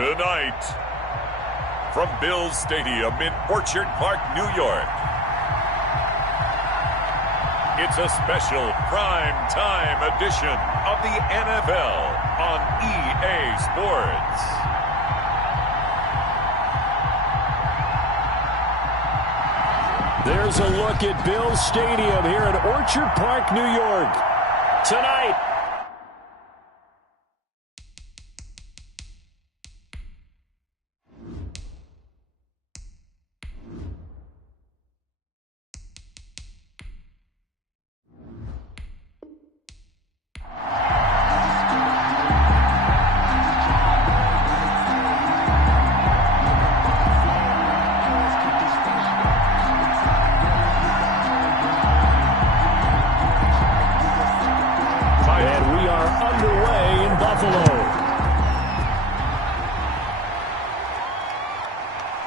Tonight, from Bills Stadium in Orchard Park, New York, it's a special prime time edition of the NFL on EA Sports. There's a look at Bills Stadium here in Orchard Park, New York. Tonight,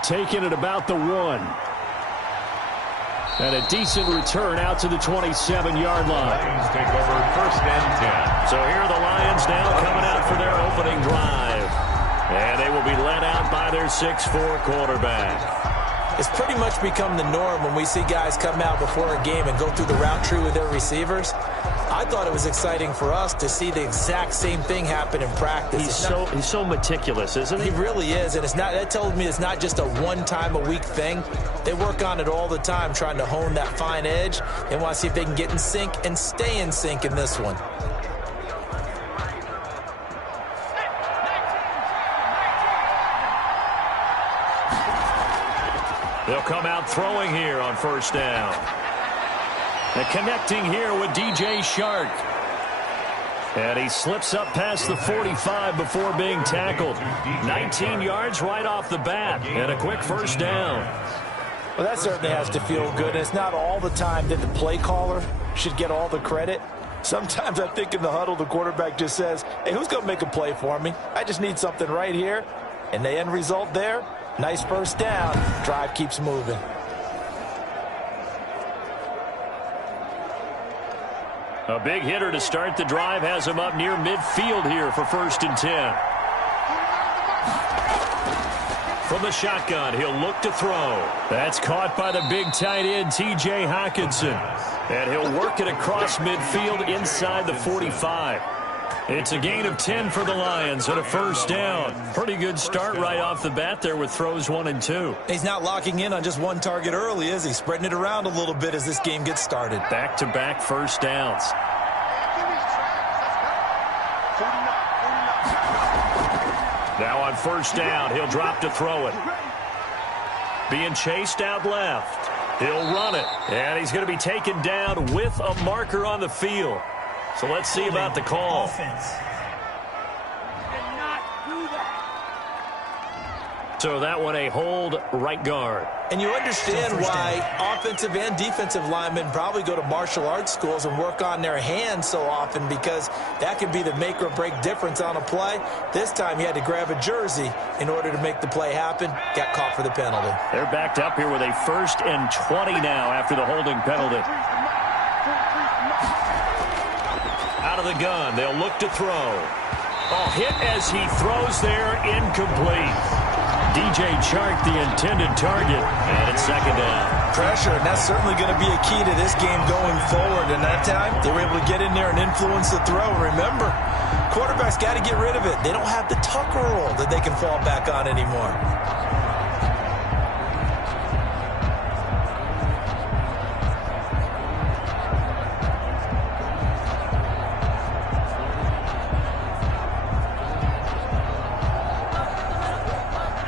taking it about the 1. And a decent return out to the 27-yard line. Lions take over 1st and 10. So here are the Lions now coming out for their opening drive. And they will be led out by their 6'4" quarterback. It's pretty much become the norm when we see guys come out before a game and go through the route tree with their receivers. I thought it was exciting for us to see the exact same thing happen in practice. He's so meticulous, isn't he? He really is, and that tells me it's not just a one-time-a-week thing. They work on it all the time, trying to hone that fine edge. They want to see if they can get in sync and stay in sync in this one. They'll come out throwing here on 1st down. And connecting here with DJ Shark. And he slips up past the 45 before being tackled. 19 yards right off the bat. And a quick 1st down. Well, that certainly has to feel good. And it's not all the time that the play caller should get all the credit. Sometimes I think in the huddle, the quarterback just says, hey, who's going to make a play for me? I just need something right here. And the end result there, nice 1st down. Drive keeps moving. A big hitter to start the drive has him up near midfield here for 1st and 10. From the shotgun, he'll look to throw. That's caught by the big tight end, T.J. Hockenson. And he'll work it across midfield inside the 45. It's a gain of 10 for the Lions and a 1st down. Pretty good start right off the bat there with throws 1 and 2. He's not locking in on just one target early, is he? Spreading it around a little bit as this game gets started. Back-to-back 1st downs. Now on 1st down, he'll drop to throw it. Being chased out left. He'll run it. And he's going to be taken down with a marker on the field. So let's see about the call. So that one a hold, right guard. And you understand why offensive and defensive linemen probably go to martial arts schools and work on their hands so often, because that can be the make or break difference on a play. This time he had to grab a jersey in order to make the play happen. Got caught for the penalty. They're backed up here with a 1st and 20 now after the holding penalty. Out of the gun, they'll look to throw. Oh, hit as he throws there, incomplete. DJ Chark, the intended target, and it's 2nd down. Pressure, and that's certainly going to be a key to this game going forward. And that time, they were able to get in there and influence the throw. Remember, quarterbacks got to get rid of it. They don't have the Tucker rule that they can fall back on anymore.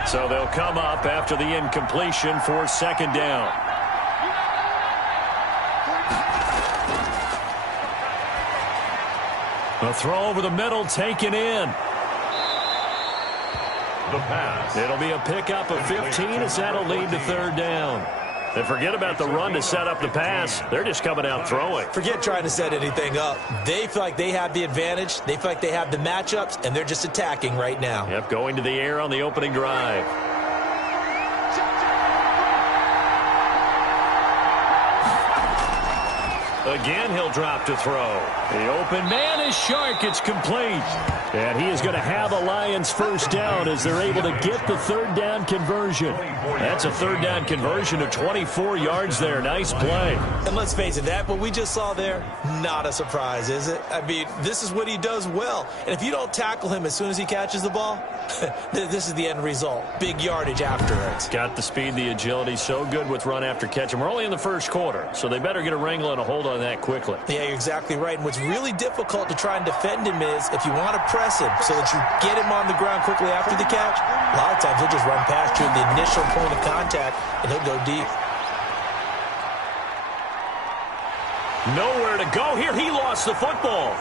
So they'll come up after the incompletion for 2nd down. A throw over the middle taken in. The pass. It'll be a pickup of 15 as that'll lead to 3rd down. And forget about the run to set up the pass. They're just coming out throwing. Forget trying to set anything up. They feel like they have the advantage. They feel like they have the matchups, and they're just attacking right now. Yep, going to the air on the opening drive. Again, he'll drop to throw. The open man is Shark. It's complete. And he is going to have a Lions first down as they're able to get the third down conversion. That's a third down conversion of 24 yards there. Nice play. And let's face it, that what we just saw there, not a surprise, is it? I mean, this is what he does well. And if you don't tackle him as soon as he catches the ball, this is the end result. Big yardage afterwards. Got the speed, the agility, so good with run after catch. And we're only in the first quarter, so they better get a wrangle and a hold on that quickly. Yeah, you're exactly right. And what's really difficult to try and defend him is if you want to press him so that you get him on the ground quickly after the catch, a lot of times he'll just run past you in the initial point of contact, and he'll go deep. Nowhere to go here. He lost the football.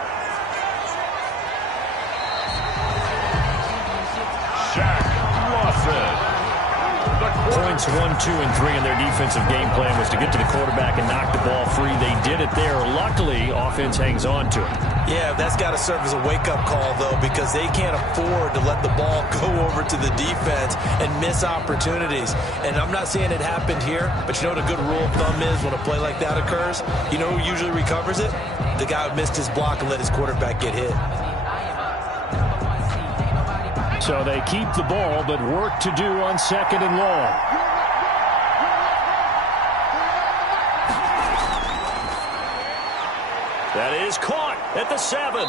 Points 1, 2, and 3 in their defensive game plan was to get to the quarterback and knock the ball free. They did it there. Luckily, offense hangs on to it. Yeah, that's got to serve as a wake-up call, though, because they can't afford to let the ball go over to the defense and miss opportunities. And I'm not saying it happened here, but you know what a good rule of thumb is when a play like that occurs? You know who usually recovers it? The guy who missed his block and let his quarterback get hit. So they keep the ball, but work to do on second and long. That is caught at the 7.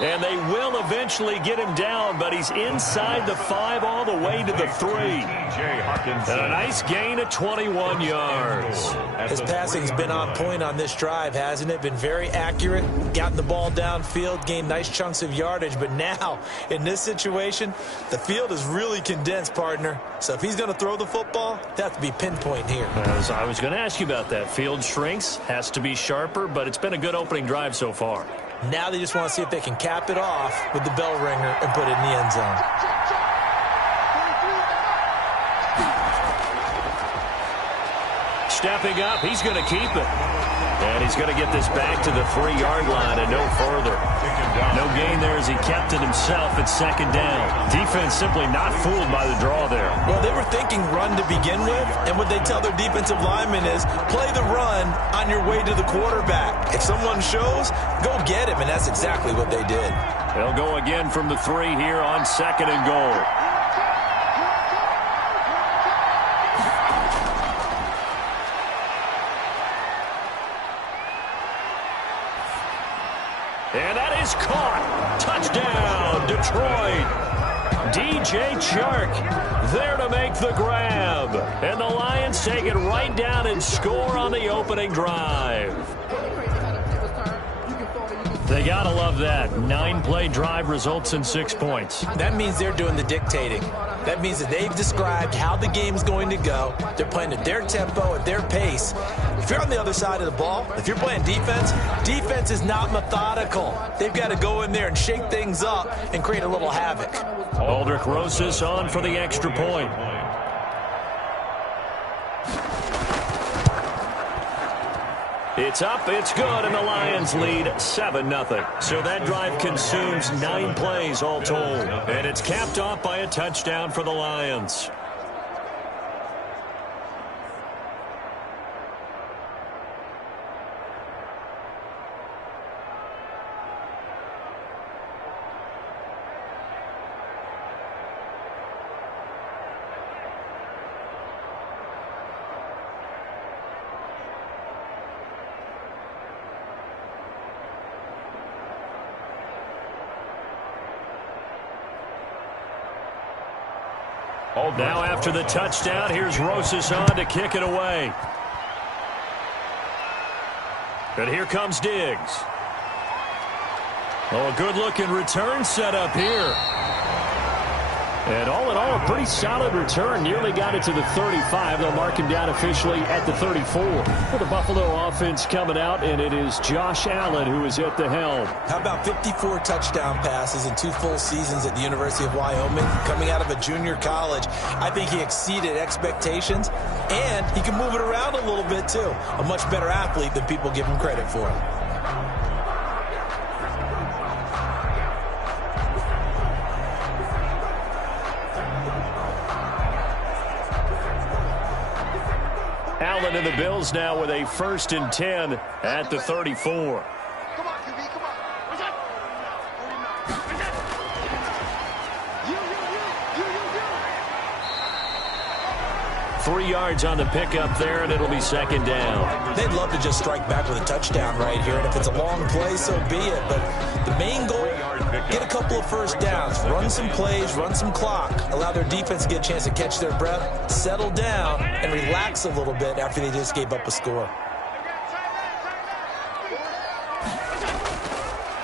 And they will eventually get him down, but he's inside the 5 all the way to the 3. And a nice gain of 21 yards. His passing's been on point on this drive, hasn't it? Been very accurate, gotten the ball downfield, gained nice chunks of yardage. But now, in this situation, the field is really condensed, partner. So if he's going to throw the football, they have to be pinpoint here. As I was going to ask you about that. Field shrinks, has to be sharper, but it's been a good opening drive so far. Now they just want to see if they can cap it off with the bell ringer and put it in the end zone. Stepping up, he's going to keep it. And he's going to get this back to the 3-yard line and no further. No gain there as he kept it himself at second down. Defense simply not fooled by the draw there. Well, they were thinking run to begin with, and what they tell their defensive linemen is play the run on your way to the quarterback. If someone shows, go get him, and that's exactly what they did. They'll go again from the 3 here on second and goal. And that is caught. Touchdown, Detroit. DJ Chark there to make the grab. And the Lions take it right down and score on the opening drive. They got to love that. 9-play drive results in 6 points. That means they're doing the dictating. That means that they've described how the game's going to go. They're playing at their tempo, at their pace. If you're on the other side of the ball, if you're playing defense, defense is not methodical. They've got to go in there and shake things up and create a little havoc. Aldrich Rosas on for the extra point. It's up, it's good, and the Lions lead 7-0. So that drive consumes 9 plays all told. And it's capped off by a touchdown for the Lions. Now after the touchdown, here's Rosas on to kick it away. And here comes Diggs. Oh, a good-looking return set up here. And all in all, a pretty solid return. Nearly got it to the 35. They'll mark him down officially at the 34. For the Buffalo offense coming out, and it is Josh Allen who is at the helm. How about 54 touchdown passes in 2 full seasons at the University of Wyoming? Coming out of a junior college, I think he exceeded expectations, and he can move it around a little bit, too. A much better athlete than people give him credit for. Allen and the Bills now with a 1st and 10 at the 34. Come on, QB, come on. 3 yards on the pickup there, and it'll be second down. They'd love to just strike back with a touchdown right here, and if it's a long play, so be it. But the main goal, get a couple of first downs, run some plays, run some clock, allow their defense to get a chance to catch their breath, settle down, and relax a little bit after they just gave up a score.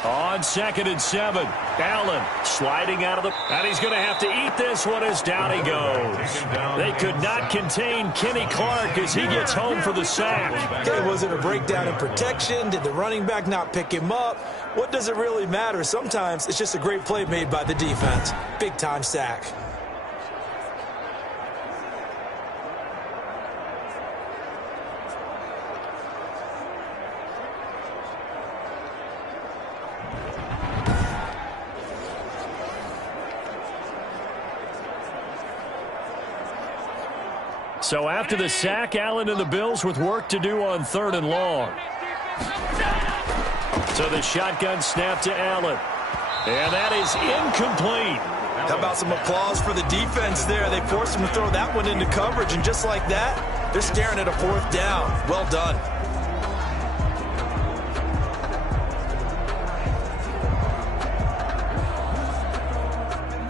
On 2nd and 7, Allen sliding out of the... And he's going to have to eat this one as down he goes. They could not contain Kenny Clark as he gets home for the sack. Okay, was it a breakdown in protection? Did the running back not pick him up? What does it really matter? Sometimes it's just a great play made by the defense. Big-time sack. So after the sack, Allen and the Bills with work to do on 3rd and long. So the shotgun snap to Allen. And that is incomplete. How about some applause for the defense there? They forced him to throw that one into coverage, and just like that, they're staring at a 4th down. Well done.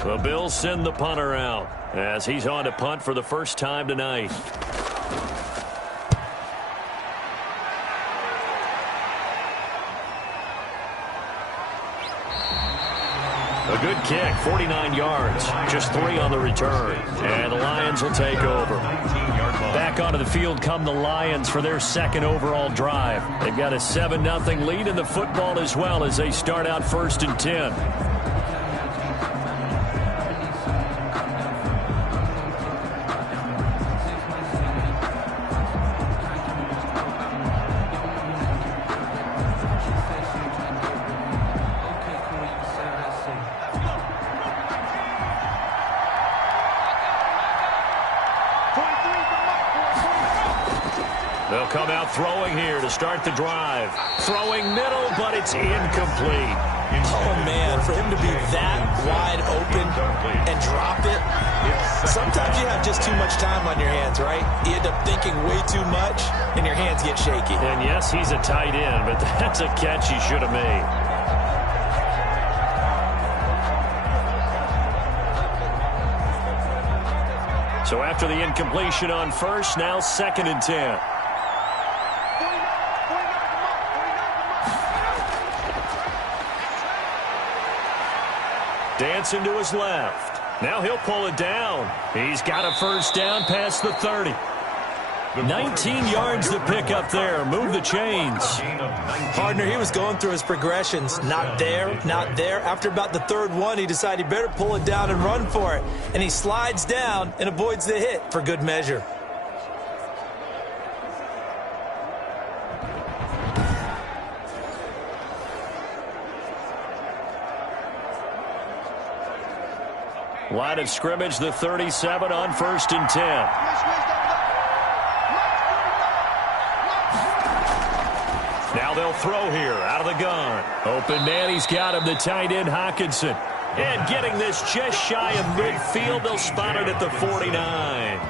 The Bills send the punter out as he's on to punt for the first time tonight. A good kick, 49 yards, just 3 on the return. And the Lions will take over. Back onto the field come the Lions for their 2nd overall drive. They've got a 7-0 lead in the football as well as they start out 1st and 10. They'll come out throwing here to start the drive. Throwing middle, but it's incomplete. Oh, man, for him to be that wide open and drop it. Sometimes you have just too much time on your hands, right? You end up thinking way too much, and your hands get shaky. And yes, he's a tight end, but that's a catch he should have made. So after the incompletion on 1st, now 2nd and 10. Dancing to his left. Now he'll pull it down. He's got a first down past the 30. 19 yards to pick up there. Move the chains. Partner, he was going through his progressions. Not there, not there. After about the 3rd one, he decided he better pull it down and run for it. And he slides down and avoids the hit for good measure. Line of scrimmage, the 37 on 1st and 10. Now they'll throw here out of the gun. Open man, he's got him, the tight end Hockenson. And getting this just shy of midfield, they'll spot it at the 49.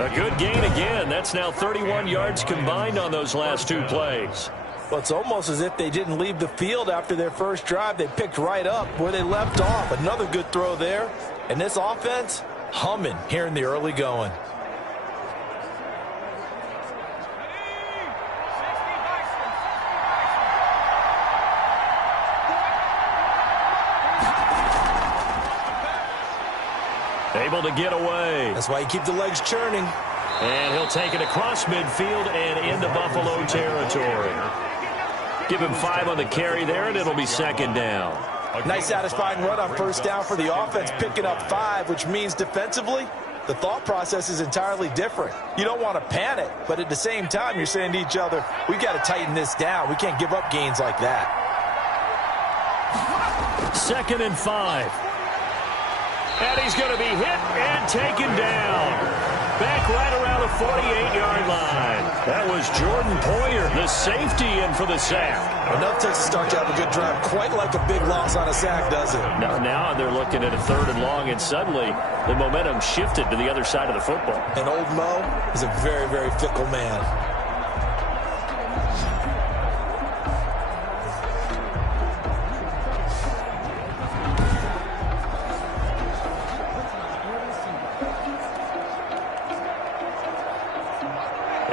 A good gain again. That's now 31 yards combined on those last 2 plays. Well, it's almost as if they didn't leave the field after their first drive. They picked right up where they left off. Another good throw there. And this offense, humming here in the early going. Able to get away. That's why you keep the legs churning. And he'll take it across midfield and into Buffalo territory. Give him 5 on the carry there, and it'll be 2nd down. Nice satisfying run on first down for the offense, picking up 5, which means defensively, the thought process is entirely different. You don't want to panic, but at the same time, you're saying to each other, we've got to tighten this down. We can't give up gains like that. 2nd and 5. And he's going to be hit and taken down. back right around the 48-yard line. That was Jordan Poyer, the safety, in for the sack. Enough takes to start to have a good drive. Quite like a big loss on a sack, does it? Now they're looking at a 3rd and long, and suddenly the momentum shifted to the other side of the football. And old Mo is a very, very fickle man.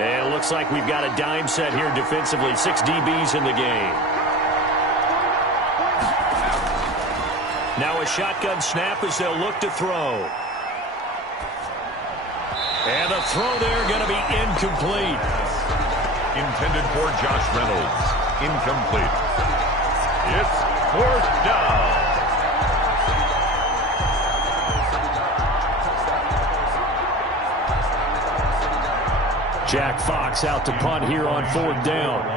And it looks like we've got a dime set here defensively. 6 DBs in the game. Now a shotgun snap as they'll look to throw. And the throw there going to be incomplete. Intended for Josh Reynolds. Incomplete. It's 4th down. Jack Fox out to punt here on 4th down.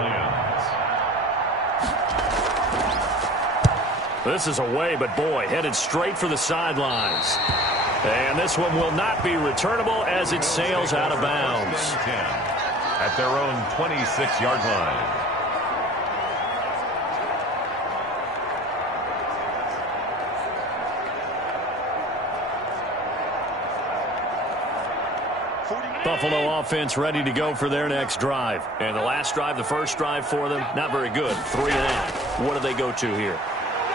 This is away, but boy, headed straight for the sidelines. And this one will not be returnable as it sails out of bounds. At their own 26-yard line. Buffalo offense ready to go for their next drive. And the last drive, the first drive for them, not very good. 3 and out. What do they go to here?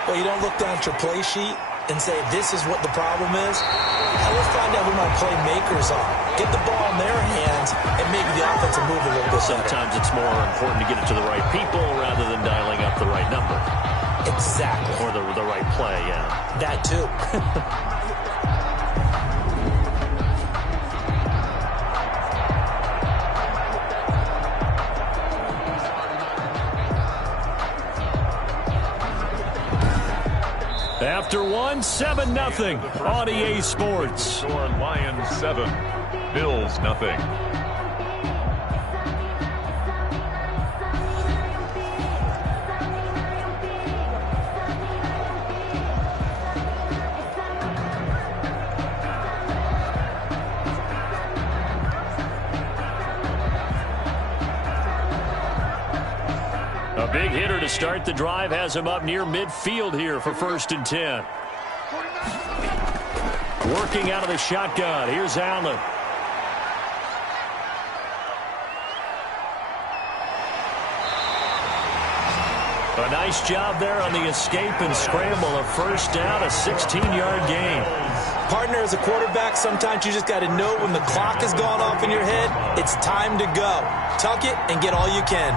Well, you don't look down at your play sheet and say, this is what the problem is. Now let's find out who my playmakers are. Get the ball in their hands and maybe the offense will move a little bit better. Sometimes it's more important to get it to the right people rather than dialing up the right number. Exactly. Or the right play, yeah. That too. After 7-0 on EA Sports. Score Lions 7, Bills 0. A big hitter to start the drive has him up near midfield here for 1st and 10. Working out of the shotgun. Here's Allen. A nice job there on the escape and scramble. A 1st down, a 16-yard gain. Partner, as a quarterback, sometimes you just got to know when the clock has gone off in your head, it's time to go. Tuck it and get all you can.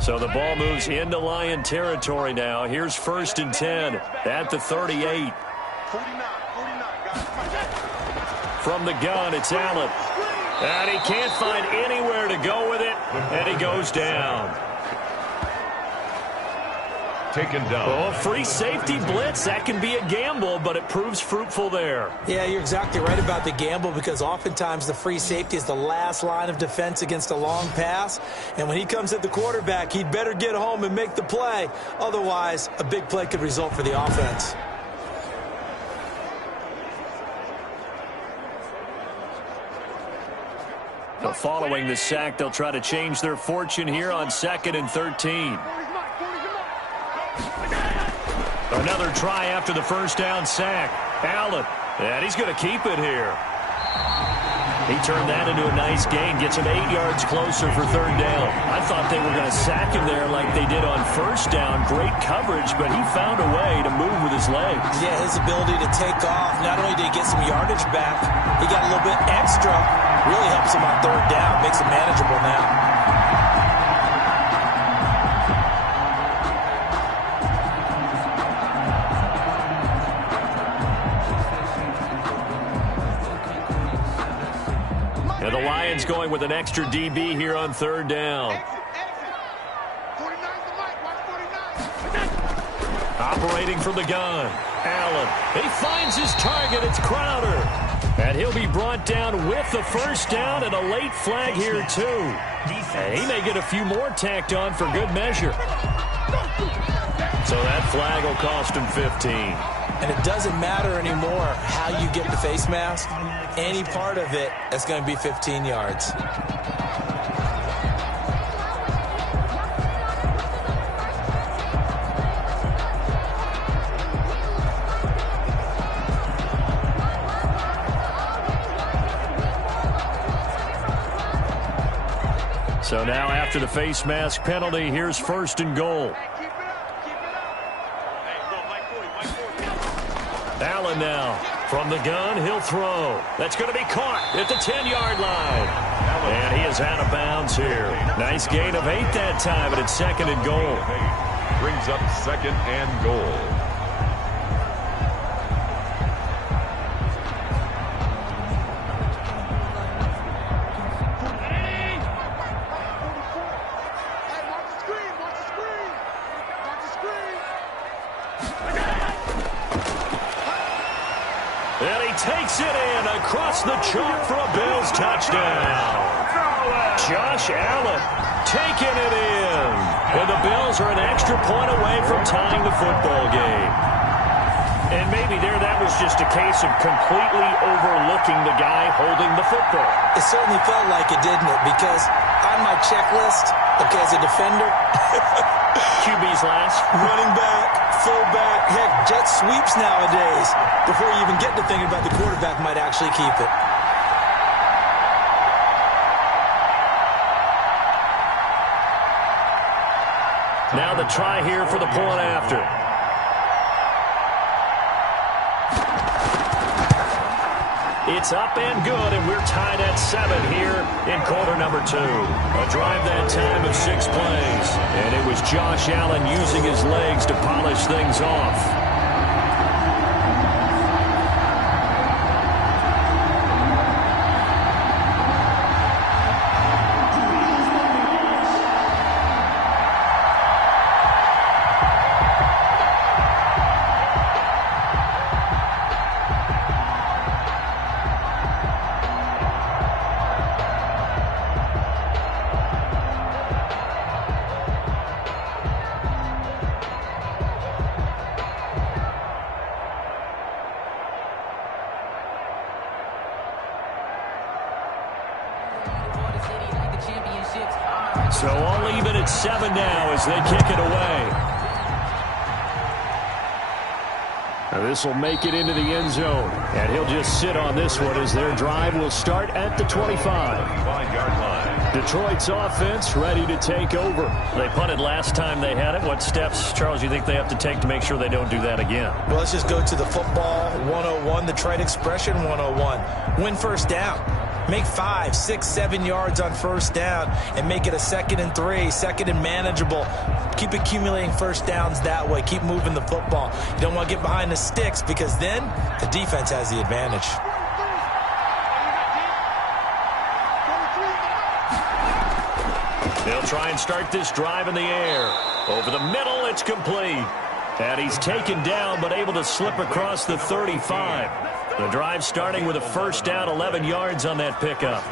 So the ball moves into Lion territory now. Here's 1st and 10 at the 38. From the gun, it's Allen. And he can't find anywhere to go with it, and he goes down. Taken down. Oh, free safety blitz. That can be a gamble, but it proves fruitful there. Yeah, you're exactly right about the gamble because oftentimes the free safety is the last line of defense against a long pass. And when he comes at the quarterback, he'd better get home and make the play. Otherwise, a big play could result for the offense. But following the sack, they'll try to change their fortune here on 2nd and 13. Another try after the 1st down sack. Allen, and he's going to keep it here. He turned that into a nice gain, gets him 8 yards closer for 3rd down. I thought they were going to sack him there like they did on 1st down. Great coverage, but he found a way to move with his legs. Yeah, his ability to take off. Not only did he get some yardage back, he got a little bit extra. Really helps him on 3rd down, makes it manageable now. And the Lions going with an extra DB here on 3rd down. Operating from the gun. Allen. He finds his target. It's Crowder. And he'll be brought down with the first down and a late flag here, too. And he may get a few more tacked on for good measure. So that flag will cost him 15. And it doesn't matter anymore how you get the face mask. Any part of it, that's going to be 15 yards. So now after the face mask penalty, here's first and goal. Allen now from the gun, he'll throw. That's going to be caught at the 10-yard line. And he is out of bounds here. Nice gain of 8 that time, but it's second and goal. Brings up second and goal. And he takes it in across the chalk for a Bills touchdown. Josh Allen taking it in. And the Bills are an extra point away from tying the football game. And maybe that was just a case of completely overlooking the guy holding the football. It certainly felt like it, didn't it? Because on my checklist, okay, as a defender, QB's last. running back, fullback, heck, jet sweeps nowadays. Before you even get to thinking about the quarterback might actually keep it. Now the try here for the point after. It's up and good, and we're tied at 7 here in quarter number 2. A drive that time of 6 plays. And it was Josh Allen using his legs to polish things off. So all even at 7 now as they kick it away. Now this will make it into the end zone. And he'll just sit on this one as their drive will start at the 25. 5-yard line. Detroit's offense ready to take over. They punted last time they had it. What steps, Charles, you think they have to take to make sure they don't do that again? Well, let's just go to the football 101, the trade expression 101. Win first down. Make 5, 6, 7 yards on first down and make it a 2nd and 3, 2nd and manageable. Keep accumulating first downs that way. Keep moving the football. You don't want to get behind the sticks because then the defense has the advantage. They'll try and start this drive in the air. Over the middle, it's complete. And he's taken down but able to slip across the 35. The drive starting with a first down, 11 yards on that pickup.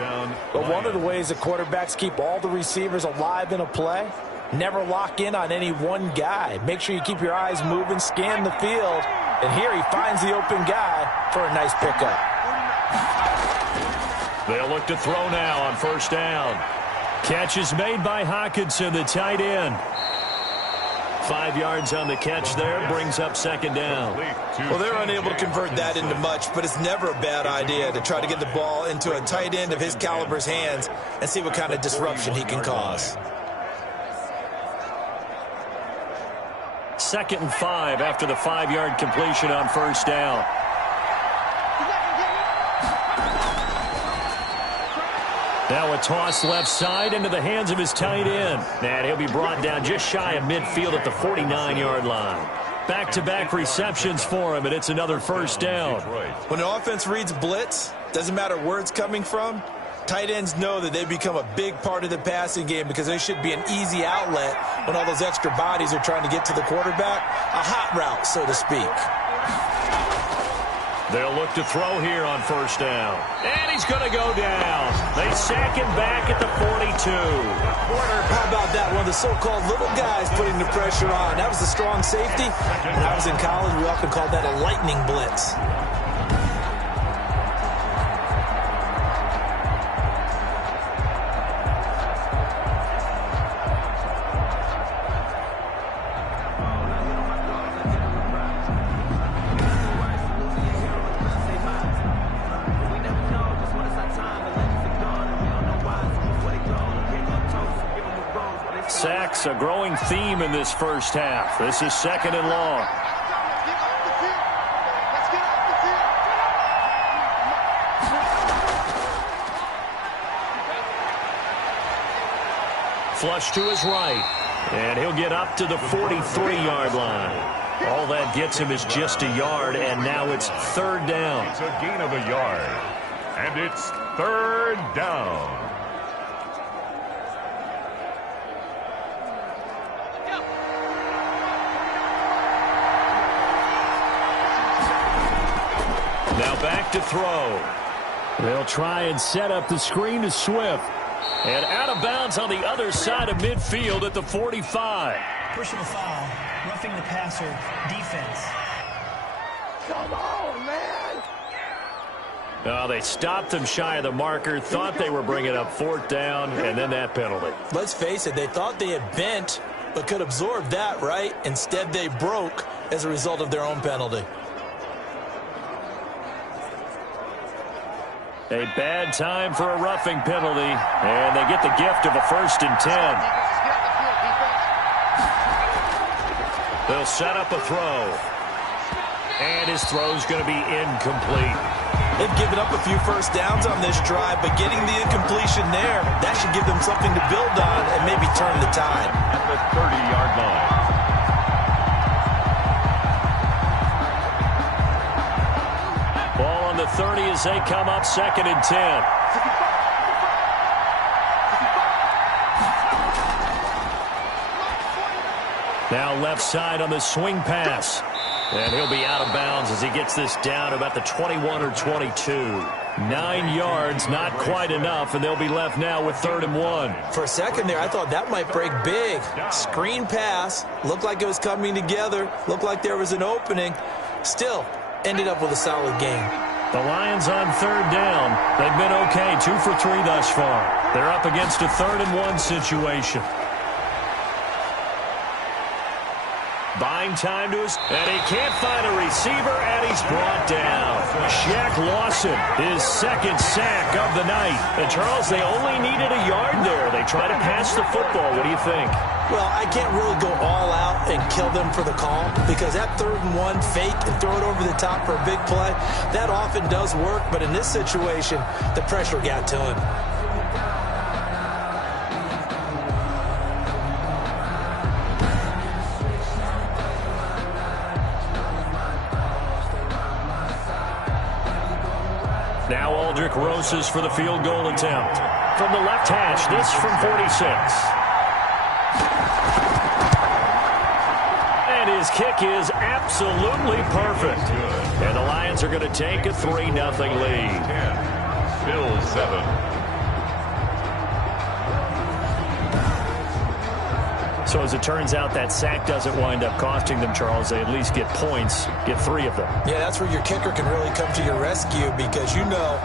But one of the ways the quarterbacks keep all the receivers alive in a play, never lock in on any one guy. Make sure you keep your eyes moving, scan the field, and here he finds the open guy for a nice pickup. They'll look to throw now on first down. Catch is made by Hockenson, the tight end. 5 yards on the catch there, brings up second down. Well, they're unable to convert that into much, but it's never a bad idea to try to get the ball into a tight end of his caliber's hands and see what kind of disruption he can cause. 2nd and 5 after the 5-yard completion on first down. Now a toss left side into the hands of his tight end. And he'll be brought down just shy of midfield at the 49-yard line. Back-to-back receptions for him, and it's another first down. When an offense reads blitz, doesn't matter where it's coming from, tight ends know that they become a big part of the passing game because they should be an easy outlet when all those extra bodies are trying to get to the quarterback. A hot route, so to speak. They'll look to throw here on first down. And he's going to go down. They sack him back at the 42. How about that? One of the so-called little guys putting the pressure on. That was a strong safety. When I was in college, we often called that a lightning blitz. Sacks, a growing theme in this first half. This is second and long. Flush to his right. And he'll get up to the 43-yard line. All that gets him is just a yard, and now it's third down. It's a gain of a yard. And it's third down. Now back to throw. They'll try and set up the screen to Swift. And out of bounds on the other side of midfield at the 45. Personal foul, roughing the passer, defense. Come on, man. Oh, they stopped them shy of the marker, thought they were bringing up fourth down, and then that penalty. Let's face it, they thought they had bent, but could absorb that, right? Instead, they broke as a result of their own penalty. A bad time for a roughing penalty, and they get the gift of a 1st and 10. They'll set up a throw, and his throw's going to be incomplete. They've given up a few first downs on this drive, but getting the incompletion there, that should give them something to build on and maybe turn the tide. At the 30-yard line. Ball on the 30 as they come up 2nd and 10. Now left side on the swing pass. And he'll be out of bounds as he gets this down about the 21 or 22. 9 yards, not quite enough, and they'll be left now with 3rd and 1. For a second there, I thought that might break big. Screen pass, looked like it was coming together, looked like there was an opening. Still, ended up with a solid game. The Lions on 3rd down. They've been okay, 2 for 3 thus far. They're up against a 3rd and 1 situation. Buying time to us, and he can't find a receiver, and he's brought down. Shaq Lawson, his 2nd sack of the night. And Charles, they only needed a yard there. They try to pass the football. What do you think? Well, I can't really go all out and kill them for the call because that 3rd and 1 fake and throw it over the top for a big play, that often does work. But in this situation, the pressure got to him. Now Aldrich Rosas for the field goal attempt. From the left hash, this from 46. And his kick is absolutely perfect. And the Lions are going to take a 3-0 lead. 10, Bill 7. So as it turns out, that sack doesn't wind up costing them, Charles. They at least get points, get 3 of them. Yeah, that's where your kicker can really come to your rescue because, you know,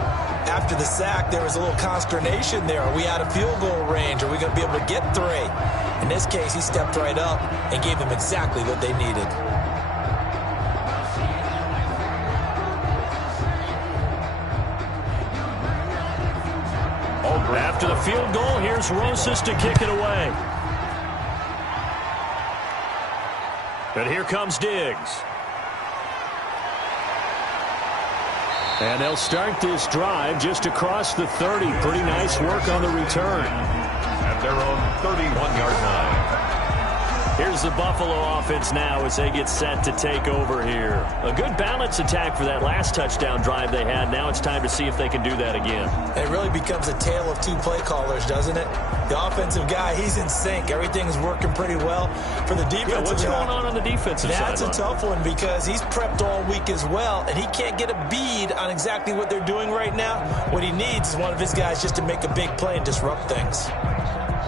after the sack, there was a little consternation there. Are we out of field goal range? Are we going to be able to get 3? In this case, he stepped right up and gave them exactly what they needed. After the field goal, here's Rosas to kick it away. But here comes Diggs. And they'll start this drive just across the 30. Pretty nice work on the return. At their own 31-yard line. Here's the Buffalo offense now as they get set to take over here. A good balance attack for that last touchdown drive they had. Now it's time to see if they can do that again. It really becomes a tale of two play callers, doesn't it? The offensive guy, he's in sync. Everything's working pretty well. For the defensive guy, what's going on the defensive side? That's a tough one because he's prepped all week as well, and he can't get a bead on exactly what they're doing right now. What he needs is one of his guys just to make a big play and disrupt things.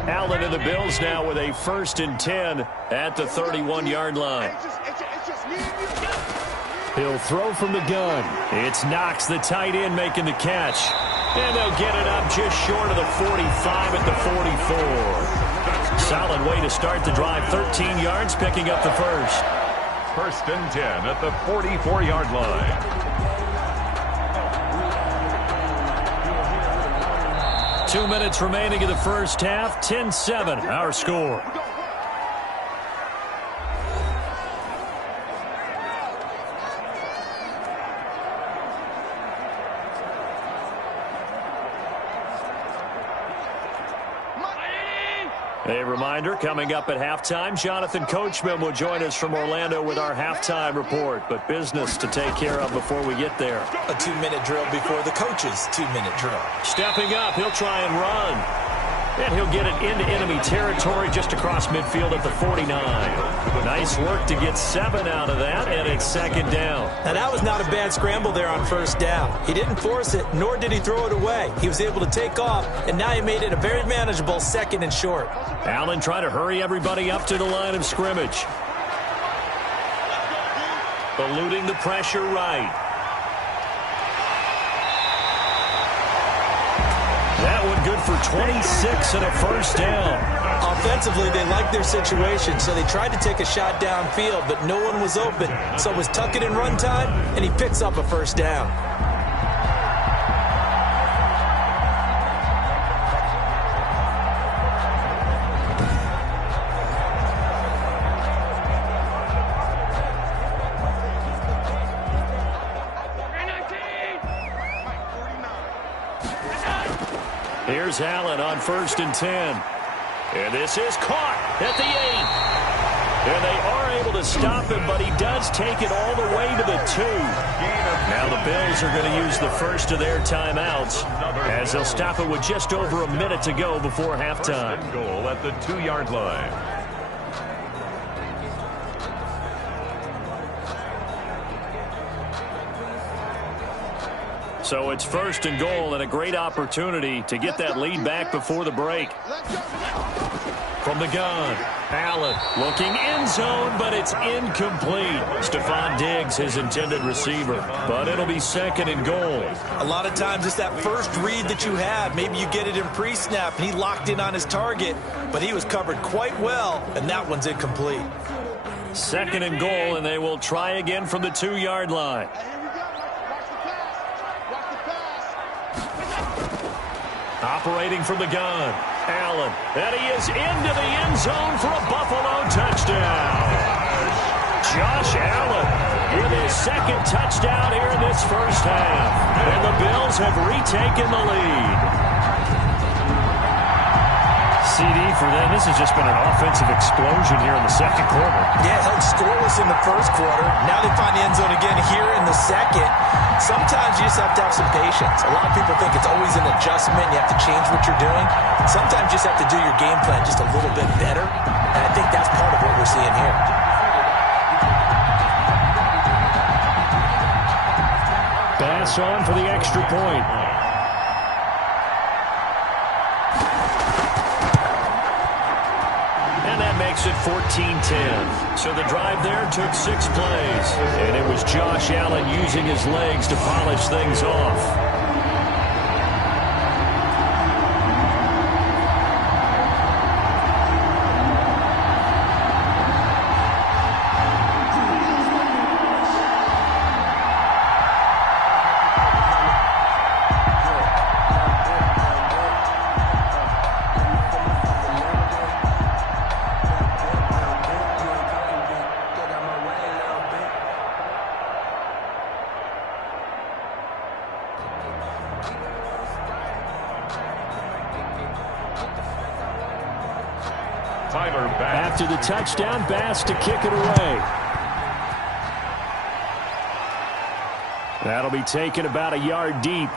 Allen and the Bills now with a 1st and 10 at the 31-yard line. He'll throw from the gun. It's Knox, the tight end, making the catch. And they'll get it up just short of the 45 at the 44. Solid way to start the drive. 13 yards, picking up the first. 1st and 10 at the 44-yard line. 2 minutes remaining in the first half. 10-7, our score. A reminder, coming up at halftime, Jonathan Coachman will join us from Orlando with our halftime report. But business to take care of before we get there. A 2-minute drill before the coach's 2-minute drill. Stepping up, he'll try and run. And he'll get it into enemy territory just across midfield at the 49. Nice work to get 7 out of that, and it's 2nd down. Now, that was not a bad scramble there on 1st down. He didn't force it, nor did he throw it away. He was able to take off, and now he made it a very manageable 2nd and short. Allen trying to hurry everybody up to the line of scrimmage. Eluding the pressure right. That one good for 26 and a 1st down. Offensively, they liked their situation, so they tried to take a shot downfield, but no one was open. So it was tuck it in run time, and he picks up a 1st down. Here's Allen on 1st and 10. And this is caught at the 8. And they are able to stop him, but he does take it all the way to the 2. Now the Bills are going to use the first of their timeouts as they'll stop it with just over a minute to go before halftime. Goal at the 2-yard line. So it's 1st and goal and a great opportunity to get that lead back before the break. From the gun, Allen looking end zone, but it's incomplete. Stephon Diggs, his intended receiver, but it'll be 2nd and goal. A lot of times it's that first read that you have. Maybe you get it in pre-snap, and he locked in on his target, but he was covered quite well, and that one's incomplete. 2nd and goal, and they will try again from the 2-yard line. Operating from the gun, Allen, and he is into the end zone for a Buffalo touchdown. Josh Allen with his 2nd touchdown here in this first half. And the Bills have retaken the lead. CD for them, this has just been an offensive explosion here in the 2nd quarter. Yeah, held scoreless in the 1st quarter. Now they find the end zone again here in the 2nd. Sometimes you just have to have some patience. A lot of people think it's always an adjustment. You have to change what you're doing. Sometimes you just have to do your game plan just a little bit better. And I think that's part of what we're seeing here. Pass on for the extra point. And that makes it 14-10. So the drive there took 6 plays. And it was Josh Allen using his legs to polish things off. Tyler Bass. After the touchdown, Bass to kick it away. That'll be taken about a yard deep.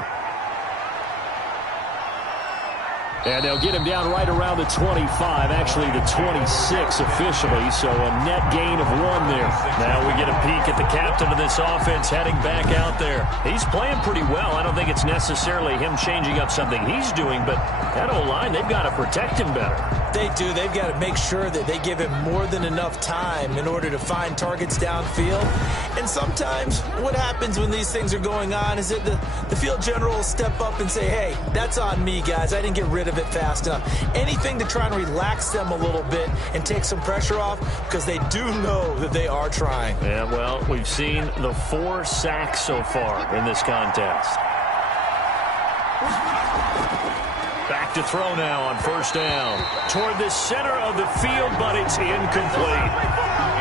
And they'll get him down right around the 25, actually the 26 officially, so a net gain of 1 there. Now we get a peek at the captain of this offense heading back out there. He's playing pretty well. I don't think it's necessarily him changing up something he's doing, but that O-line, they've got to protect him better. They do. They've got to make sure that they give him more than enough time in order to find targets downfield. And sometimes what happens when these things are going on is that the field general will step up and say, hey, that's on me, guys. I didn't get rid of it fast enough. Anything to try and relax them a little bit and take some pressure off, because they do know that they are trying. Yeah, well, we've seen the 4 sacks so far in this contest. Back to throw now on first down. Toward the center of the field, but it's incomplete.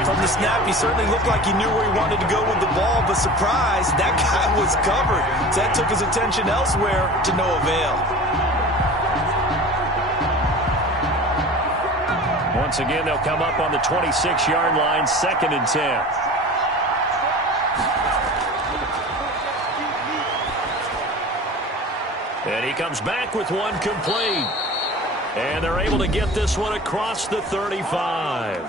From the snap, he certainly looked like he knew where he wanted to go with the ball, but surprise, that guy was covered. So that took his attention elsewhere to no avail. Once again, they'll come up on the 26-yard line, 2nd and 10. And he comes back with one complete. And they're able to get this one across the 35.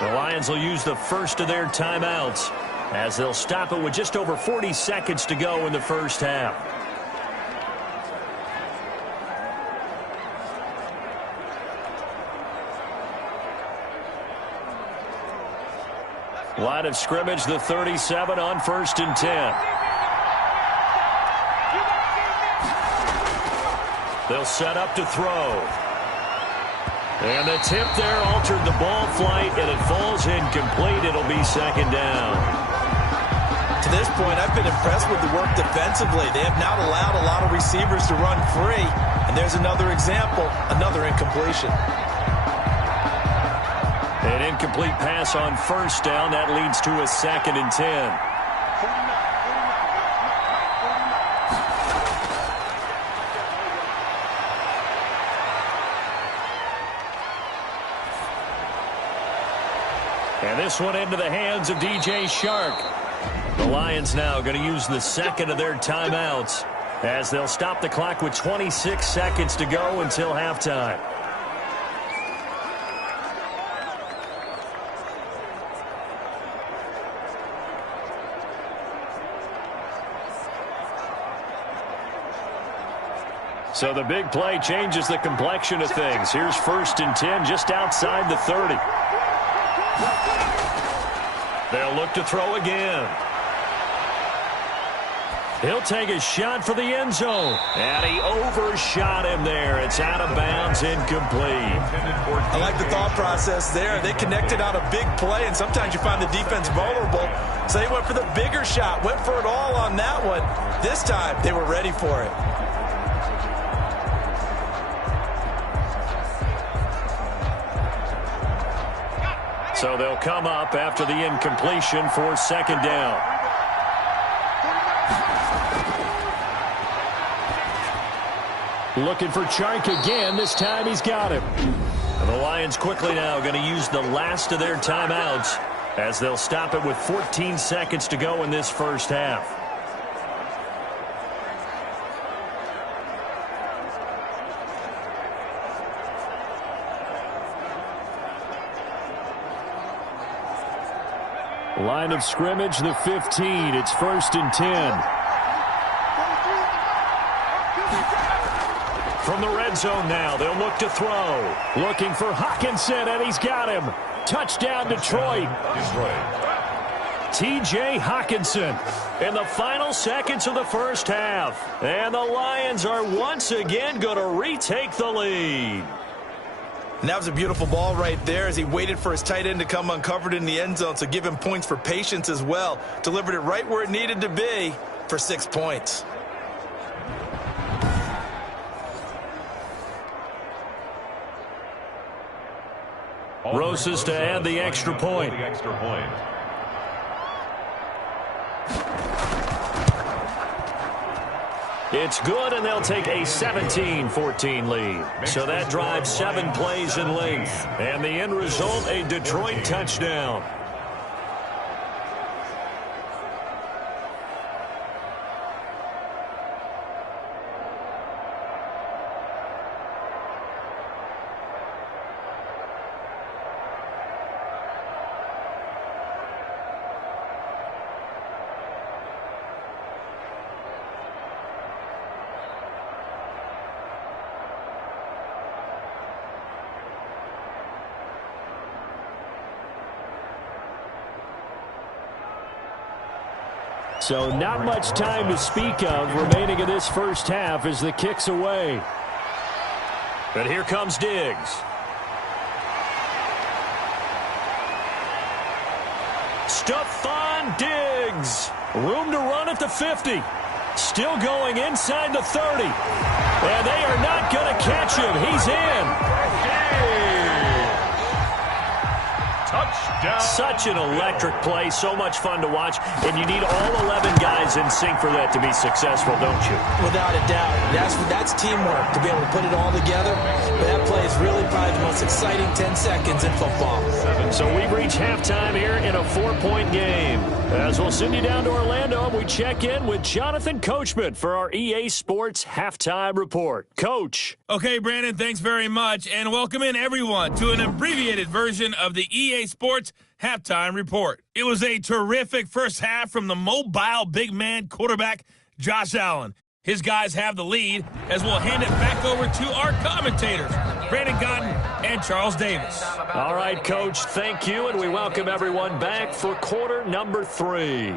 The Lions will use the first of their timeouts as they'll stop it with just over 40 seconds to go in the first half. Line of scrimmage, the 37 on 1st and 10. They'll set up to throw. And the tip there altered the ball flight, and it falls incomplete. It'll be 2nd down. To this point, I've been impressed with the work defensively. They have not allowed a lot of receivers to run free. And there's another example, another incompletion. An incomplete pass on first down. That leads to a 2nd and 10. And this one into the hands of DJ Shark. The Lions now going to use the 2nd of their timeouts as they'll stop the clock with 26 seconds to go until halftime. So the big play changes the complexion of things. Here's 1st and 10 just outside the 30. They'll look to throw again. He'll take a shot for the end zone. And he overshot him there. It's out of bounds, incomplete. I like the thought process there. They connected on a big play, and sometimes you find the defense vulnerable. So they went for the bigger shot, went for it all on that one. This time, they were ready for it. So they'll come up after the incompletion for 2nd down. Looking for Chark again. This time he's got him. And the Lions quickly now going to use the last of their timeouts as they'll stop it with 14 seconds to go in this first half. Line of scrimmage, the 15. It's 1st and 10. From the red zone now, they'll look to throw. Looking for Hockenson, and he's got him. Touchdown, Detroit. T.J. Hockenson in the final seconds of the first half. And the Lions are once again going to retake the lead. And that was a beautiful ball right there as he waited for his tight end to come uncovered in the end zone, so give him points for patience as well. Delivered it right where it needed to be for 6 points. Roses to add the extra point. It's good, and they'll take a 17-14 lead. So that drives 7 plays in length. And the end result, a Detroit touchdown. So not much time to speak of remaining in this first half as the kick's away. But here comes Diggs. Stephon Diggs. Room to run at the 50. Still going inside the 30. And they are not going to catch him. He's in. Touchdown. Such an electric play, so much fun to watch, and you need all 11 guys in sync for that to be successful, don't you? Without a doubt. That's teamwork, to be able to put it all together. But that play is really probably the most exciting 10 seconds in football. So we've reached halftime here in a 4-point game. As we'll send you down to Orlando, and we check in with Jonathan Coachman for our EA Sports Halftime Report. Coach. Okay, Brandon, thanks very much, and welcome in everyone to an abbreviated version of the EA Sports Halftime Report. It was a terrific first half from the mobile big man quarterback, Josh Allen. His guys have the lead as we'll hand it back over to our commentators, Brandon Godden and Charles Davis. All right, Coach, thank you, and we welcome everyone back for quarter number 3.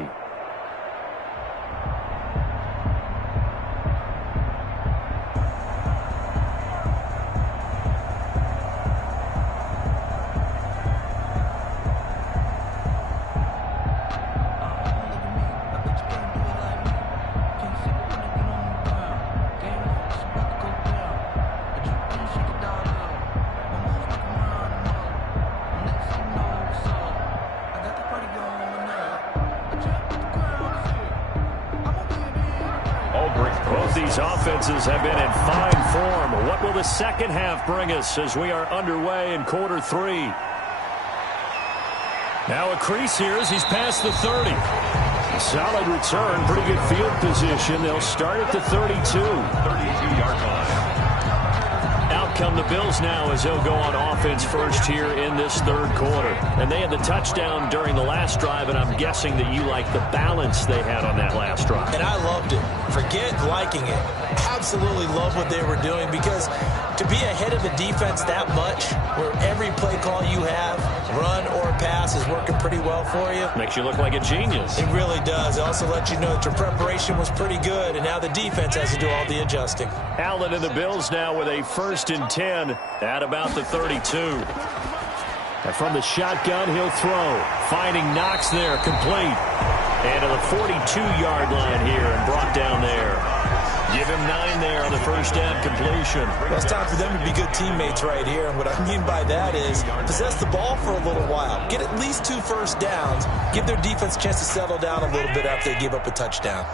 Both these offenses have been in fine form. What will the second half bring us as we are underway in quarter 3? Now a crease here as he's past the 30. Solid return, pretty good field position. They'll start at the 32. 32-yard line. Out come the Bills now as they'll go on offense first here in this third quarter. And they had the touchdown during the last drive, and I'm guessing that you like the balance they had on that last drive. And I loved it. Forget liking it. Absolutely love what they were doing, because to be ahead of the defense that much, where every play call you have, run or pass, is working pretty well for you. Makes you look like a genius. It really does. It also lets you know that your preparation was pretty good, and now the defense has to do all the adjusting. Allen and the Bills now with a 1st and 10 at about the 32. And from the shotgun, he'll throw. Finding Knox there, complete. And to the 42-yard line here and brought down there. Give him 9 there on the first down completion. Well, it's time for them to be good teammates right here. And what I mean by that is possess the ball for a little while. Get at least 2 first downs. Give their defense a chance to settle down a little bit after they give up a touchdown.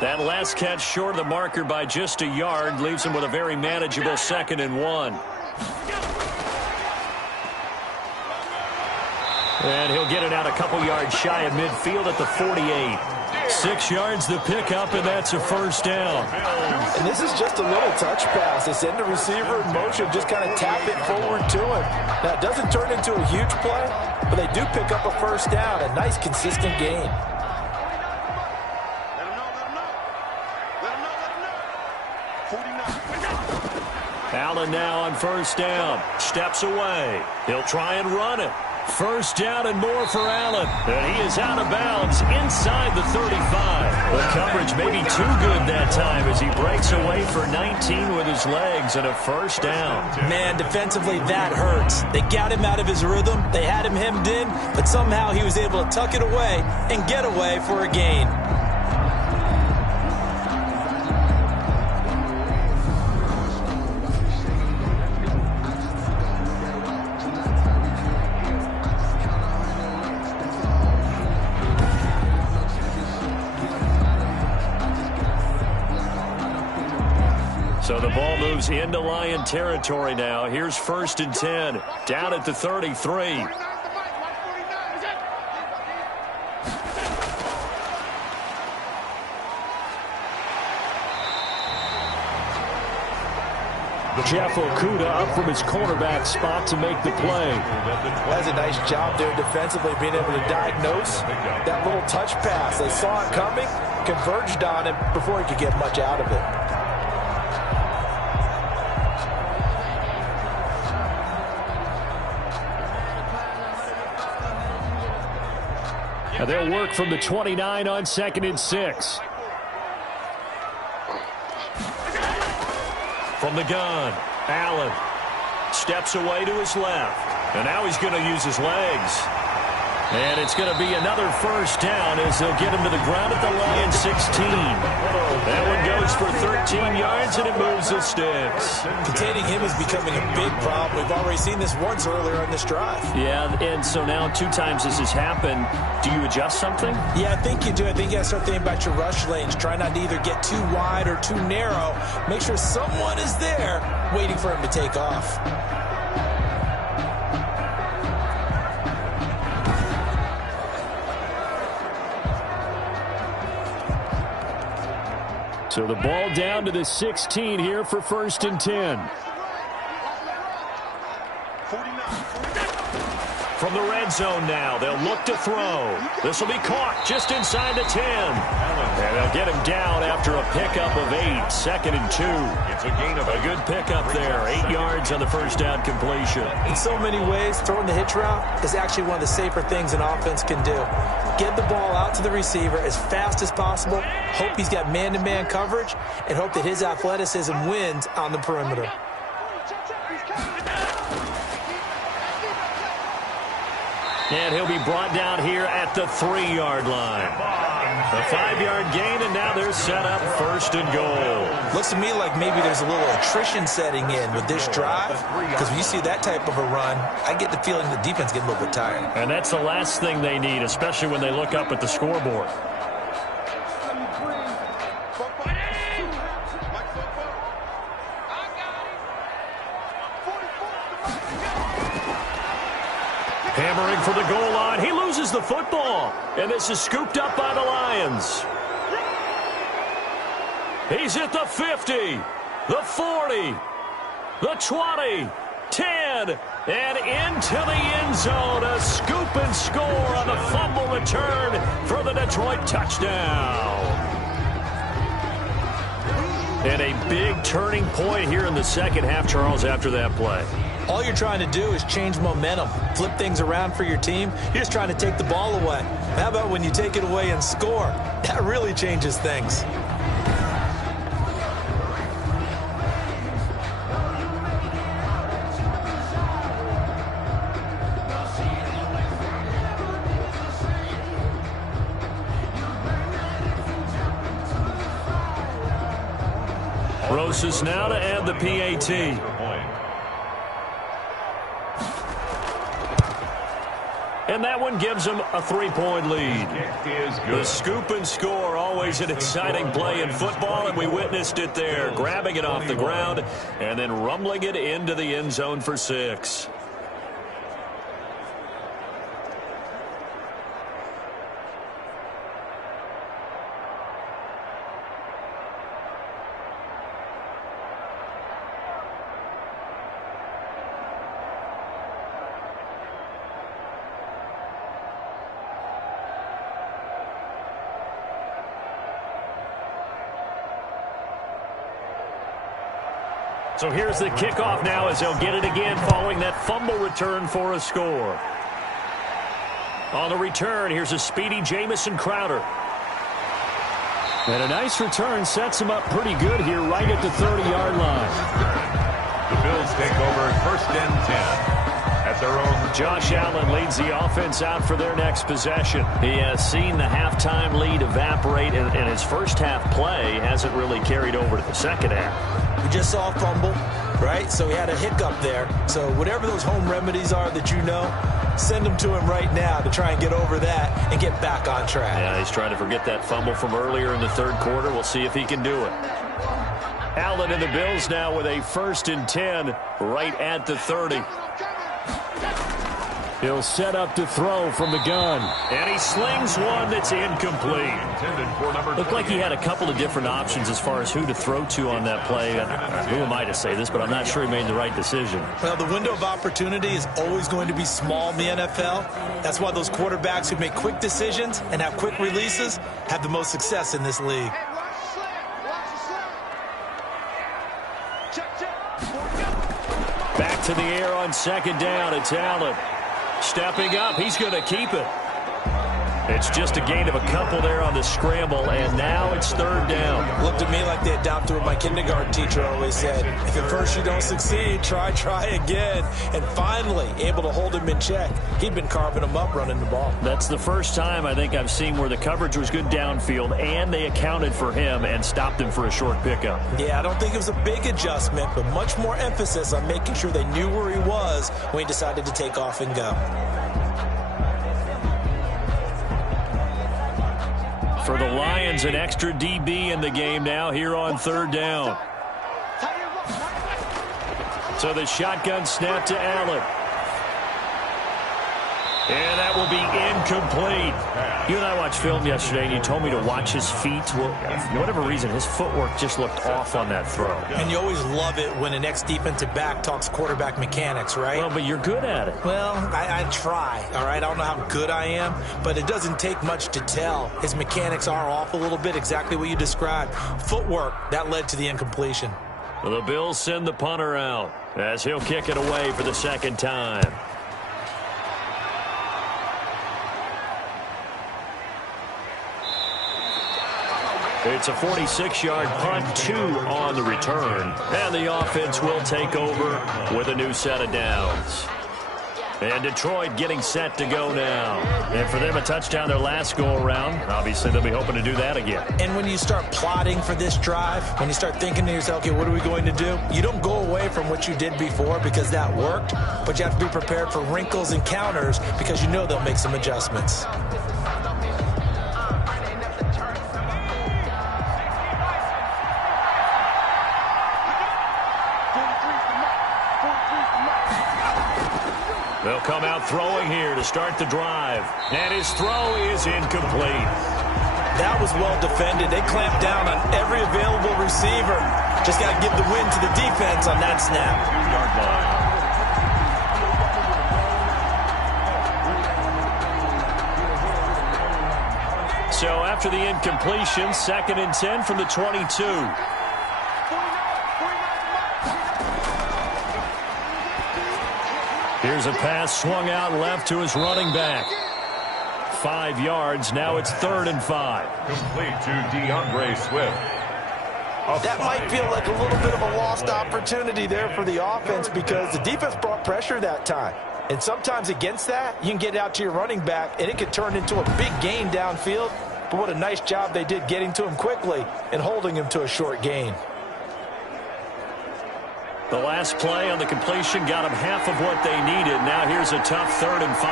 That last catch short of the marker by just a yard leaves him with a very manageable 2nd and 1. And he'll get it out a couple yards shy of midfield at the 48. 6 yards the pickup, and that's a first down. And this is just a little touch pass. They send the receiver in motion, just kind of tap it forward to him. Now, it doesn't turn into a huge play, but they do pick up a first down, a nice, consistent gain. Allen now on first down. Steps away. He'll try and run it. First down and more for Allen. And he is out of bounds inside the 35. The coverage may be too good that time as he breaks away for 19 with his legs and a first down. Man, defensively, that hurts. They got him out of his rhythm. They had him hemmed in, but somehow he was able to tuck it away and get away for a gain. So the ball moves into Lion territory now. Here's 1st and 10, down at the 33. Jeff Okudah up from his cornerback spot to make the play. That's a nice job there defensively, being able to diagnose that little touch pass. They saw it coming, converged on him before he could get much out of it. Now they'll work from the 29 on 2nd and 6. From the gun, Allen steps away to his left. And now he's going to use his legs. And it's going to be another 1st down as they'll get him to the ground at the Lions 16. That one goes for 13 yards, and it moves the sticks. Containing him is becoming a big problem. We've already seen this once earlier in this drive. Yeah, and so now 2 times this has happened. Do you adjust something? Yeah, I think you do. I think you got to start thinking about your rush lanes. Try not to either get too wide or too narrow. Make sure someone is there waiting for him to take off. So the ball down to the 16 here for 1st and 10. From the red zone now, they'll look to throw. This will be caught just inside the 10. And they'll get him down after a pickup of 8, 2nd and 2. It's a gain of a good pickup there, 8 yards on the 1st down completion. In so many ways, throwing the hitch route is actually one of the safer things an offense can do. Get the ball out to the receiver as fast as possible, hope he's got man-to-man coverage, and hope that his athleticism wins on the perimeter. And he'll be brought down here at the 3-yard line. A 5-yard gain, and now they're set up 1st and goal. Looks to me like maybe there's a little attrition setting in with this drive, because when you see that type of a run, I get the feeling the defense gets a little bit tired. And that's the last thing they need, especially when they look up at the scoreboard. Hammering for the goal line. He loses the football. And this is scooped up by the Lions. He's at the 50, the 40, the 20, 10, and into the end zone. A scoop and score on the fumble return for the Detroit touchdown. And a big turning point here in the 2nd half, Charles, after that play. All you're trying to do is change momentum, flip things around for your team. You're just trying to take the ball away. How about when you take it away and score? That really changes things. Rosas now to add the PAT. And that one gives them a 3-point lead. The scoop and score, always an exciting play in football, and we witnessed it there. Grabbing it off the ground and then rumbling it into the end zone for 6. So here's the kickoff now as they'll get it again following that fumble return for a score. On the return, here's a speedy Jamison Crowder. And a nice return sets him up pretty good here right at the 30-yard line. The Bills take over 1st and 10. At their own. Josh Allen leads the offense out for their next possession. He has seen the halftime lead evaporate, and his first half play hasn't really carried over to the 2nd half. We just saw a fumble, right? So he had a hiccup there. So whatever those home remedies are that you know, send them to him right now to try and get over that and get back on track. Yeah, he's trying to forget that fumble from earlier in the 3rd quarter. We'll see if he can do it. Allen and the Bills now with a 1st and 10 right at the 30. He'll set up to throw from the gun. And he slings one that's incomplete. Looked like he had a couple of different options as far as who to throw to on that play. Who am I to say this, but I'm not sure he made the right decision. Well, the window of opportunity is always going to be small in the NFL. That's why those quarterbacks who make quick decisions and have quick releases have the most success in this league. Back to the air on 2nd down. It's Allen. Stepping up, he's going to keep it. It's just a gain of a couple there on the scramble, and now it's 3rd down. Looked at me like they adopted what my kindergarten teacher always said. If at first you don't succeed, try again. And finally, able to hold him in check. He'd been carving him up running the ball. That's the first time I think I've seen where the coverage was good downfield, and they accounted for him and stopped him for a short pickup. Yeah, I don't think it was a big adjustment, but much more emphasis on making sure they knew where he was when he decided to take off and go. For the Lions, an extra DB in the game now here on 3rd down. So the shotgun snap to Allen. And that will be incomplete. You and I watched film yesterday, and you told me to watch his feet. Well, for whatever reason, his footwork just looked off on that throw. And you always love it when an ex-defensive back talks quarterback mechanics, right? Well, but you're good at it. Well, I try, all right? I don't know how good I am, but it doesn't take much to tell. His mechanics are off a little bit, exactly what you described. Footwork, that led to the incompletion. Well, the Bills send the punter out as he'll kick it away for the 2nd time. It's a 46-yard punt, 2 on the return. And the offense will take over with a new set of downs. And Detroit getting set to go now. And for them, a touchdown their last go-around. Obviously, they'll be hoping to do that again. And when you start plotting for this drive, when you start thinking to yourself, okay, what are we going to do? You don't go away from what you did before because that worked, but you have to be prepared for wrinkles and counters because you know they'll make some adjustments. They'll come out throwing here to start the drive. And his throw is incomplete. That was well defended. They clamped down on every available receiver. Just got to give the win to the defense on that snap. Yard line. So after the incompletion, 2nd and 10 from the 22. Here's a pass swung out left to his running back. 5 yards. Now it's 3rd and 5. Complete to DeAndre Swift. That might feel like a little bit of a lost opportunity there for the offense because the defense brought pressure that time. And sometimes against that, you can get out to your running back, and it could turn into a big gain downfield. But what a nice job they did getting to him quickly and holding him to a short gain. The last play on the completion got them half of what they needed. Now here's a tough 3rd and 5.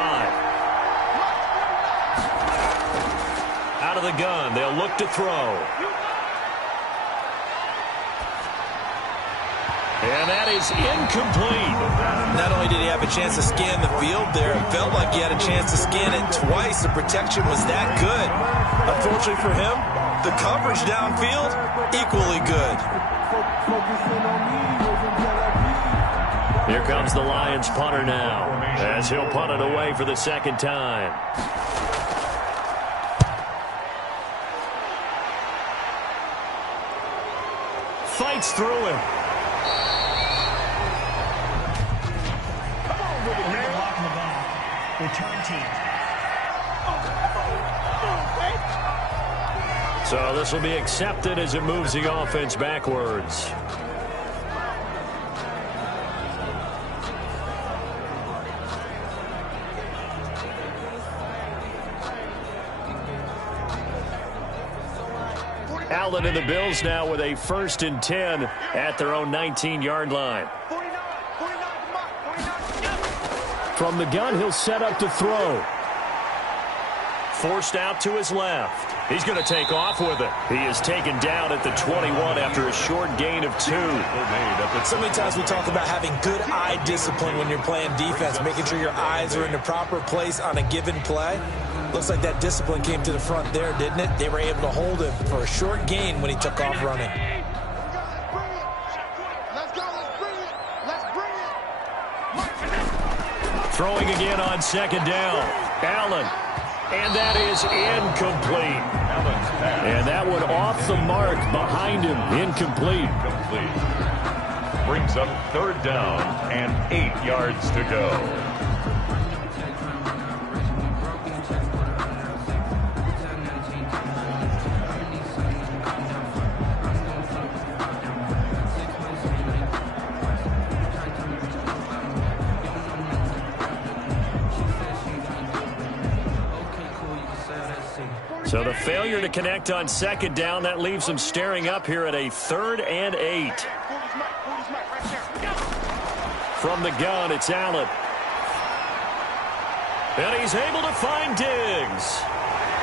Out of the gun, they'll look to throw. And that is incomplete. Not only did he have a chance to scan the field there, it felt like he had a chance to scan it twice. The protection was that good. Unfortunately for him, the coverage downfield, equally good. Here comes the Lions punter now, as he'll punt it away for the 2nd time. Fights through him. Return team. So this will be accepted as it moves the offense backwards. Allen and the Bills now with a 1st and 10 at their own 19-yard line. From the gun, he'll set up to throw. Forced out to his left. He's going to take off with it. He is taken down at the 21 after a short gain of 2. So many times we talk about having good eye discipline when you're playing defense, making sure your eyes are in the proper place on a given play. Looks like that discipline came to the front there, didn't it? They were able to hold him for a short gain when he took off running. Throwing again on second down. Allen. And that is incomplete. And that one off the mark behind him. Incomplete. Brings up third down and 8 yards to go. So the failure to connect on second down, that leaves them staring up here at a 3rd and 8. From the gun, it's Allen. And he's able to find Diggs.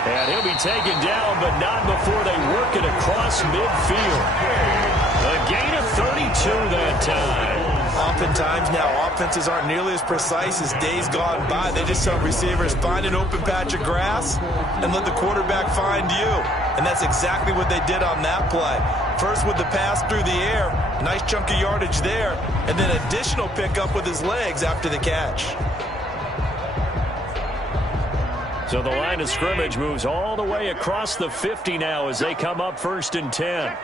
And he'll be taken down, but not before they work it across midfield. A gain of 32 that time. Oftentimes now, offenses aren't nearly as precise as days gone by. They just tell receivers, find an open patch of grass and let the quarterback find you. And that's exactly what they did on that play. First with the pass through the air, nice chunk of yardage there, and then additional pickup with his legs after the catch. So the line of scrimmage moves all the way across the 50 now as they come up 1st and 10.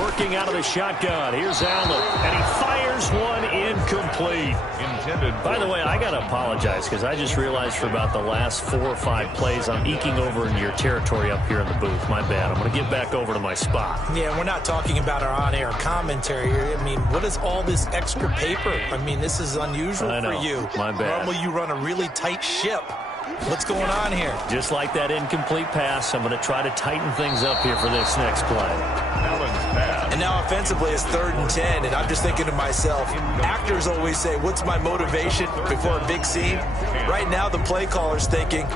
Working out of the shotgun. Here's Allen. And he fires one incomplete. By the way, I got to apologize because I just realized for about the last 4 or 5 plays I'm eking over into your territory up here in the booth. My bad. I'm going to get back over to my spot. Yeah, we're not talking about our on-air commentary here. I mean, what is all this extra paper? I mean, this is unusual for you. My bad. Normally you run a really tight ship. What's going on here? Just like that incomplete pass, I'm going to try to tighten things up here for this next play. And now offensively it's 3rd and 10, and I'm just thinking to myself, actors always say, what's my motivation before a big scene? Right now the play caller's thinking,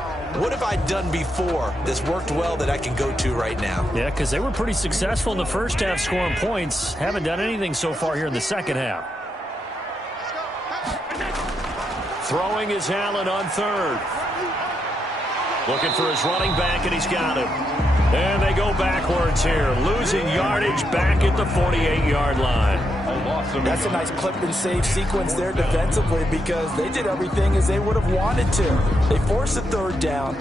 what have I done before that's worked well that I can go to right now? Yeah, because they were pretty successful in the first half scoring points. Haven't done anything so far here in the second half. Throwing is Allen on 3rd. Looking for his running back, and he's got him. And they go backwards here, losing yardage back at the 48-yard line. That's a nice clip and save sequence there defensively because they did everything as they would have wanted to. They forced a 3rd down,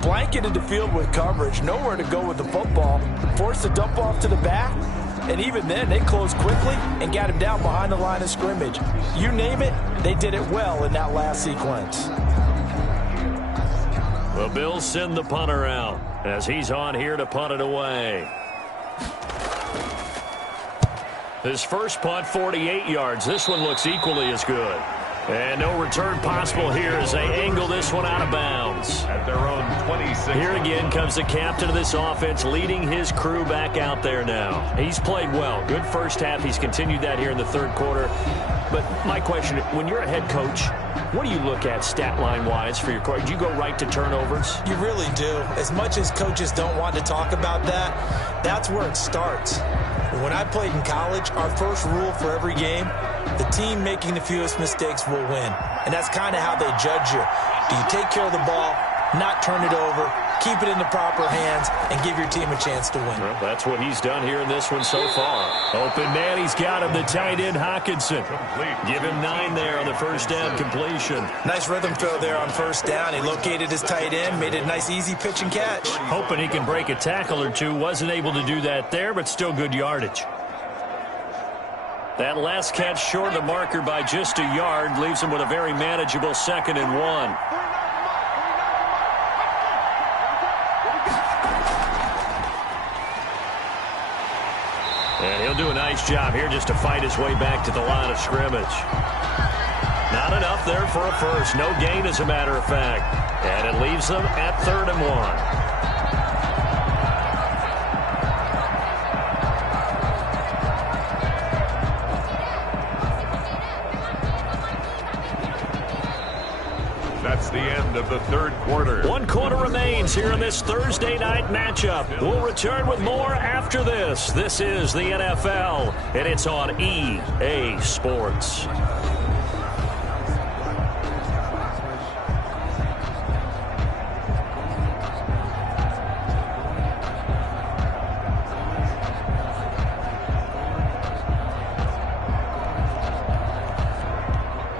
blanketed the field with coverage, nowhere to go with the football, forced a dump off to the back, and even then they closed quickly and got him down behind the line of scrimmage. You name it, they did it well in that last sequence. The Bills send the punter out as he's on here to punt it away. His first punt, 48 yards. This one looks equally as good. And no return possible here as they angle this one out of bounds. At their own 26. Here again comes the captain of this offense leading his crew back out there now. He's played well. Good first half. He's continued that here in the 3rd quarter. But my question, when you're a head coach, what do you look at stat line-wise for your coach? Do you go right to turnovers? You really do. As much as coaches don't want to talk about that, that's where it starts. When I played in college, our first rule for every game, the team making the fewest mistakes will win. And that's kind of how they judge you. Do you take care of the ball, not turn it over, keep it in the proper hands, and give your team a chance to win? Well, that's what he's done here in this one so far. Open man, he's got him, the tight end, Hockenson. Give him 9 there on the first down completion. Nice rhythm throw there on 1st down. He located his tight end, made it a nice easy pitch and catch. Hoping he can break a tackle or two. Wasn't able to do that there, but still good yardage. That last catch short of the marker by just a yard leaves him with a very manageable 2nd and 1. And he'll do a nice job here just to fight his way back to the line of scrimmage. Not enough there for a first. No gain, as a matter of fact. And it leaves them at 3rd and 1. That's the end end of the third quarter. 1 quarter remains here in this Thursday night matchup. We'll return with more after this. This is the NFL, and it's on EA Sports.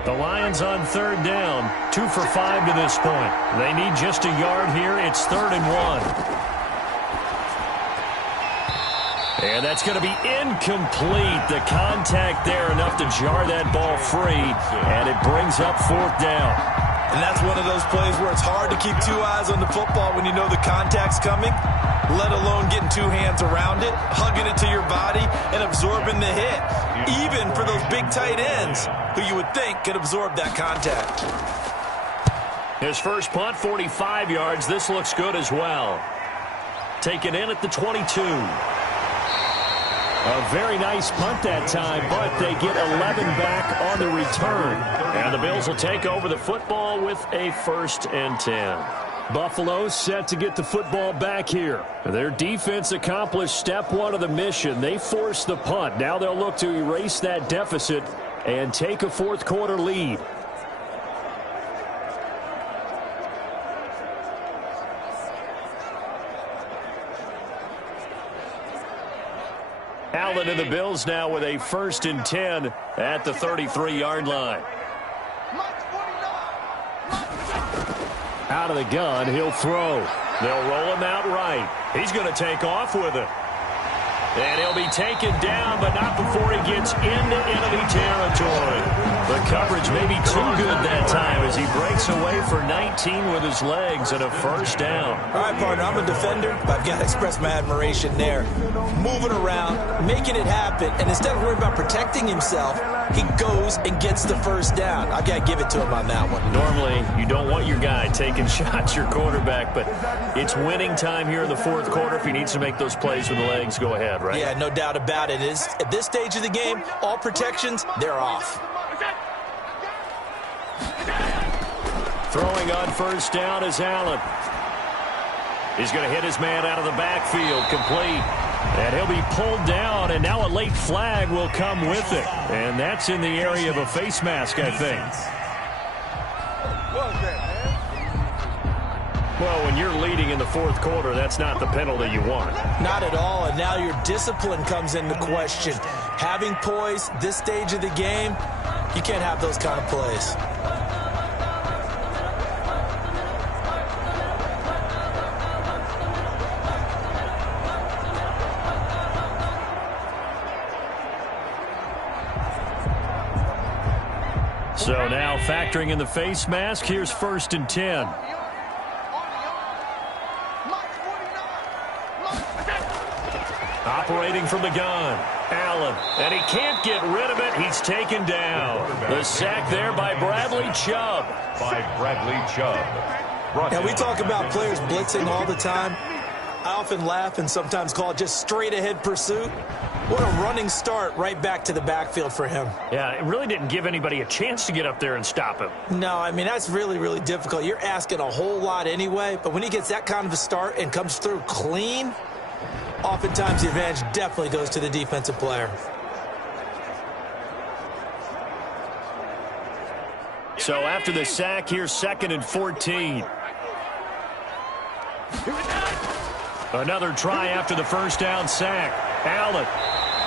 The Lions on third down, 2 for 5 to this point. They need just a yard here. It's 3rd and 1. And that's going to be incomplete. The contact there enough to jar that ball free, and it brings up 4th down. And that's one of those plays where it's hard to keep 2 eyes on the football when you know the contact's coming, let alone getting 2 hands around it, hugging it to your body, and absorbing the hit. Even for those big tight ends who you would think could absorb that contact. His first punt, 45 yards. This looks good as well. Taken in at the 22. A very nice punt that time, but they get 11 back on the return. And the Bills will take over the football with a 1st and 10. Buffalo set to get the football back here. Their defense accomplished step 1 of the mission. They forced the punt. Now they'll look to erase that deficit and take a 4th quarter lead. Allen and the Bills now with a 1st and 10 at the 33-yard line. Out of the gun, he'll throw. They'll roll him out right. He's going to take off with it. And he'll be taken down, but not before he gets into enemy territory. The coverage may be too good that time as he breaks away for 19 with his legs and a 1st down. All right, partner, I'm a defender, but I've got to express my admiration there. Moving around, making it happen, and instead of worrying about protecting himself, he goes and gets the 1st down. I've got to give it to him on that one. Normally, you don't want your guy taking shots, your quarterback, but it's winning time here in the 4th quarter. If he needs to make those plays with the legs, go ahead, right? Yeah, no doubt about it. At this stage of the game, all protections, they're off. Throwing on 1st down is Allen. He's going to hit his man out of the backfield, complete. And he'll be pulled down, and now a late flag will come with it. And that's in the area of a face mask, I think. Well, when you're leading in the 4th quarter, that's not the penalty you want. Not at all, and now your discipline comes into question. Having poise this stage of the game, you can't have those kind of plays. So now factoring in the face mask, here's 1st and 10. Operating from the gun, Allen, and he can't get rid of it. He's taken down. The sack there by Bradley Chubb. Now, we talk about players blitzing all the time. I often laugh and sometimes call it just straight-ahead pursuit. What a running start right back to the backfield for him. Yeah, it really didn't give anybody a chance to get up there and stop him. No, I mean, that's really, really difficult. You're asking a whole lot anyway, but when he gets that kind of a start and comes through clean, oftentimes the advantage definitely goes to the defensive player. So after the sack, here's 2nd and 14. Another try after the 1st down sack. Allen.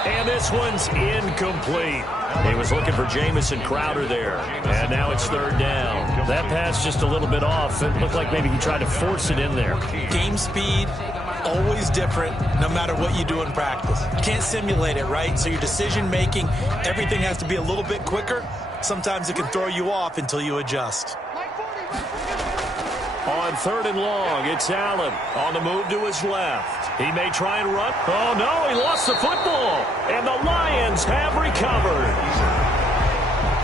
And this one's incomplete. He was looking for Jamison Crowder there. And now it's 3rd down. That pass just a little bit off. It looked like maybe he tried to force it in there. Game speed, always different, no matter what you do in practice. You can't simulate it, right? So your decision-making, everything has to be a little bit quicker. Sometimes it can throw you off until you adjust. On 3rd and long, it's Allen on the move to his left. He may try and run. Oh, no, he lost the football. And the Lions have recovered.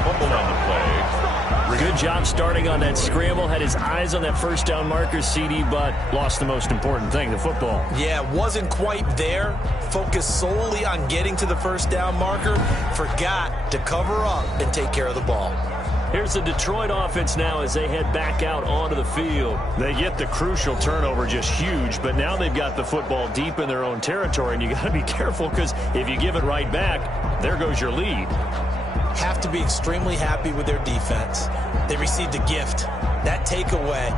Fumbled on the play. Good job starting on that scramble. Had his eyes on that 1st down marker, CD, but lost the most important thing, the football. Yeah, wasn't quite there. Focused solely on getting to the 1st down marker. Forgot to cover up and take care of the ball. Here's the Detroit offense now as they head back out onto the field. They get the crucial turnover, just huge, but now they've got the football deep in their own territory, and you got to be careful because if you give it right back, there goes your lead. Have to be extremely happy with their defense. They received a gift. That takeaway,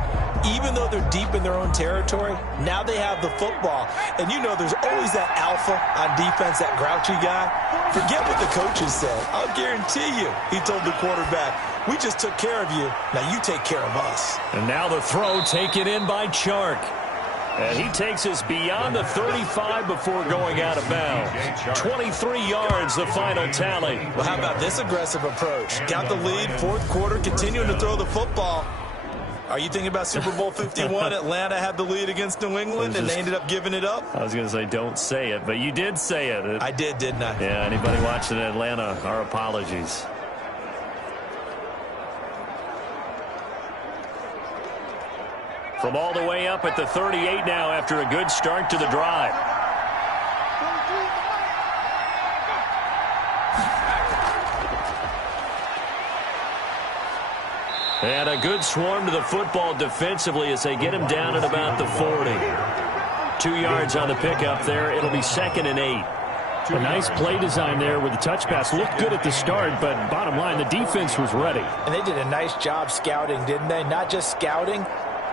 even though they're deep in their own territory, now they have the football. And you know there's always that alpha on defense, that grouchy guy. Forget what the coaches said. I'll guarantee you, he told the quarterback, we just took care of you. Now you take care of us. And now the throw taken in by Chark. And he takes us beyond the 35 before going out of bounds. 23 yards, the final tally. Well, how about this aggressive approach? Got the lead, fourth quarter, continuing to throw the football. Are you thinking about Super Bowl 51? Atlanta had the lead against New England, and they ended up giving it up? I was going to say don't say it, but you did say it. I did, didn't I? Yeah, anybody watching Atlanta, our apologies. From all the way up at the 38 now after a good start to the drive. And a good swarm to the football defensively as they get him down at about the 40. 2 yards on the pickup there. It'll be 2nd and 8. A nice play design there with the touch pass. Looked good at the start, but bottom line, the defense was ready. And they did a nice job scouting, didn't they? Not just scouting,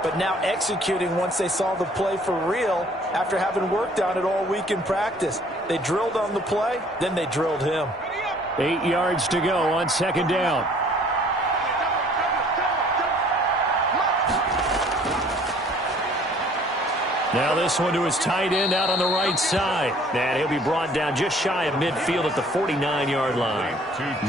but now executing once they saw the play for real after having worked on it all week in practice. They drilled on the play, then they drilled him. 8 yards to go on 2nd down. Now this one to his tight end out on the right side. And he'll be brought down just shy of midfield at the 49-yard line.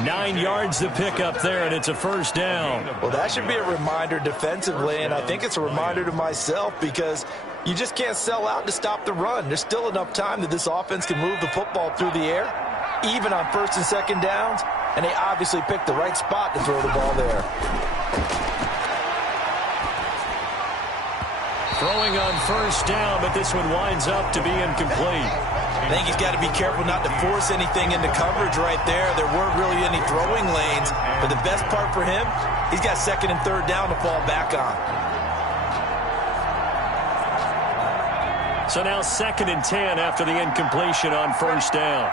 9 yards to pick up there, and it's a first down. Well, that should be a reminder defensively, and I think it's a reminder to myself because you just can't sell out to stop the run. There's still enough time that this offense can move the football through the air, even on 1st and 2nd downs, and they obviously picked the right spot to throw the ball there. Throwing on 1st down, but this one winds up to be incomplete. I think he's got to be careful not to force anything into coverage right there. There weren't really any throwing lanes, but the best part for him, he's got 2nd and 3rd down to fall back on. So now 2nd and 10 after the incompletion on 1st down.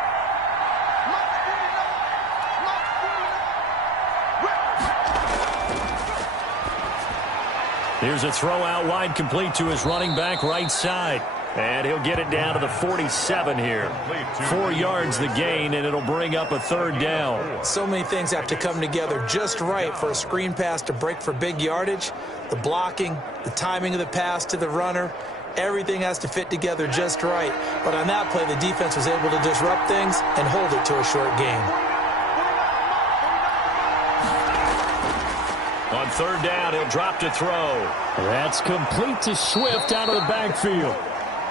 Here's a throw out wide, complete to his running back right side. And he'll get it down to the 47 here. 4 yards the gain, and it'll bring up a 3rd down. So many things have to come together just right for a screen pass to break for big yardage. The blocking, the timing of the pass to the runner, everything has to fit together just right. But on that play, the defense was able to disrupt things and hold it to a short gain. On 3rd down, he'll drop to throw. That's complete to Swift out of the backfield.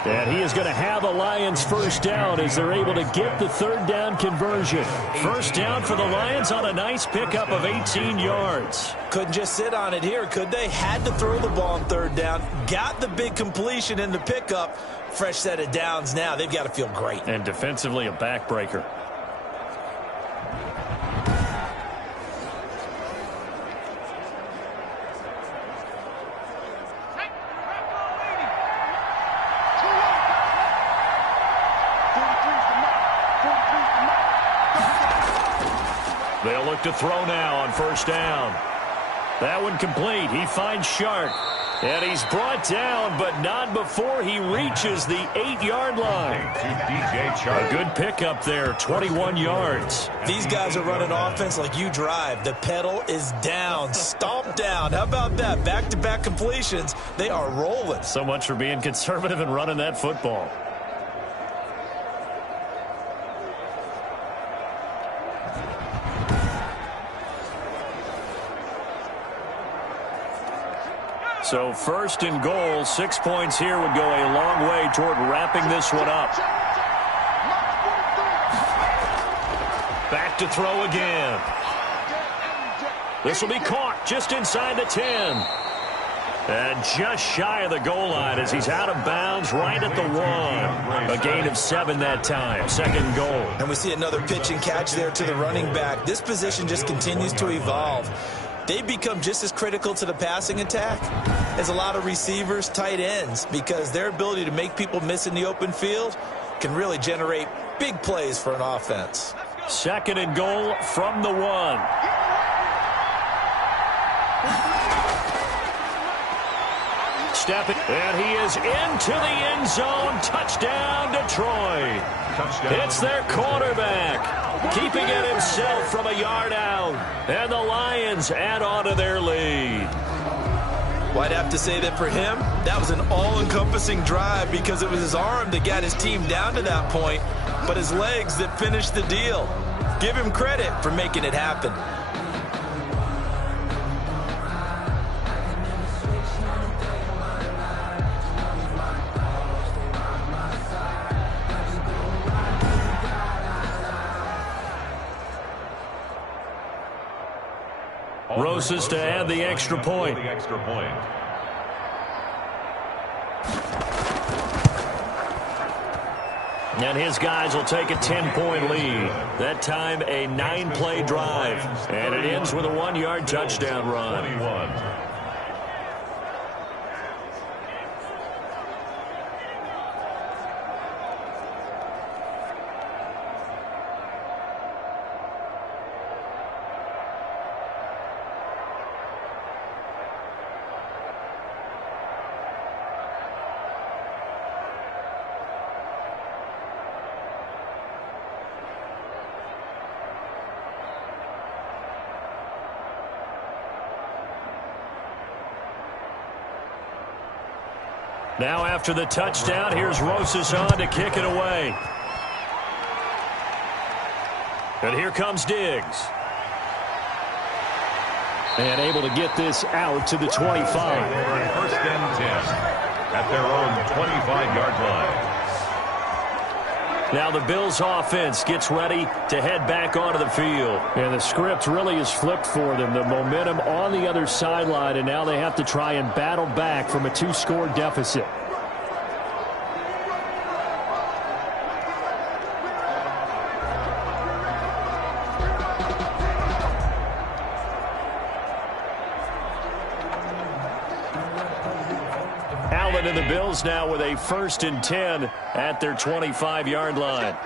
And he is going to have a Lions first down as they're able to get the 3rd down conversion. First down for the Lions on a nice pickup of 18 yards. Couldn't just sit on it here, could they? Had to throw the ball on 3rd down. Got the big completion in the pickup. Fresh set of downs now. They've got to feel great. And defensively a backbreaker. They'll look to throw now on 1st down. That one complete. He finds Shark. And he's brought down, but not before he reaches the 8-yard line. A good pickup there, 21 yards. These guys are running offense like you drive. The pedal is down, stomped down. How about that? Back-to-back completions. They are rolling. So much for being conservative and running that football. So 1st and goal, 6 points here would go a long way toward wrapping this one up. Back to throw again. This will be caught just inside the 10. And just shy of the goal line as he's out of bounds right at the 1. A gain of 7 that time. 2nd goal. And we see another pitch and catch there to the running back. This position just continues to evolve. they become just as critical to the passing attack as a lot of receivers, tight ends, because their ability to make people miss in the open field can really generate big plays for an offense. 2nd and goal from the 1. Stepping, and he is into the end zone. Touchdown, Detroit. It's their quarterback, keeping it himself from a yard out. And the Lions add on to their lead. Well, I'd have to say that for him, that was an all-encompassing drive because it was his arm that got his team down to that point, but his legs that finished the deal. Give him credit for making it happen. Roses to add the extra point. And his guys will take a 10-point lead. That time a 9-play drive. And it ends with a 1-yard touchdown run. 21. Now after the touchdown, here's Roses on to kick it away. And here comes Diggs. And able to get this out to the 25. 1st and 10 at their own 25-yard line. Now the Bills offense gets ready to head back onto the field. And the script really is flipped for them. The momentum on the other sideline, and now they have to try and battle back from a 2-score deficit. Allen and the Bills now with a 1st and 10 at their 25-yard line.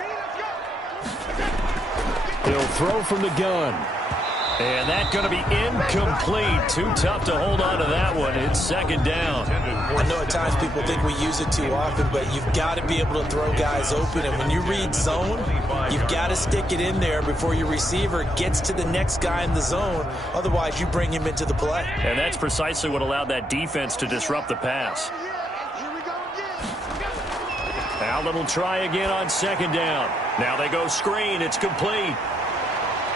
He'll throw from the gun. And that's going to be incomplete. Too tough to hold on to that one. It's 2nd down. I know at times people think we use it too often, but you've got to be able to throw guys open. And when you read zone, you've got to stick it in there before your receiver gets to the next guy in the zone. Otherwise, you bring him into the play. And that's precisely what allowed that defense to disrupt the pass. Allen will try again on 2nd down. Now they go screen. It's complete.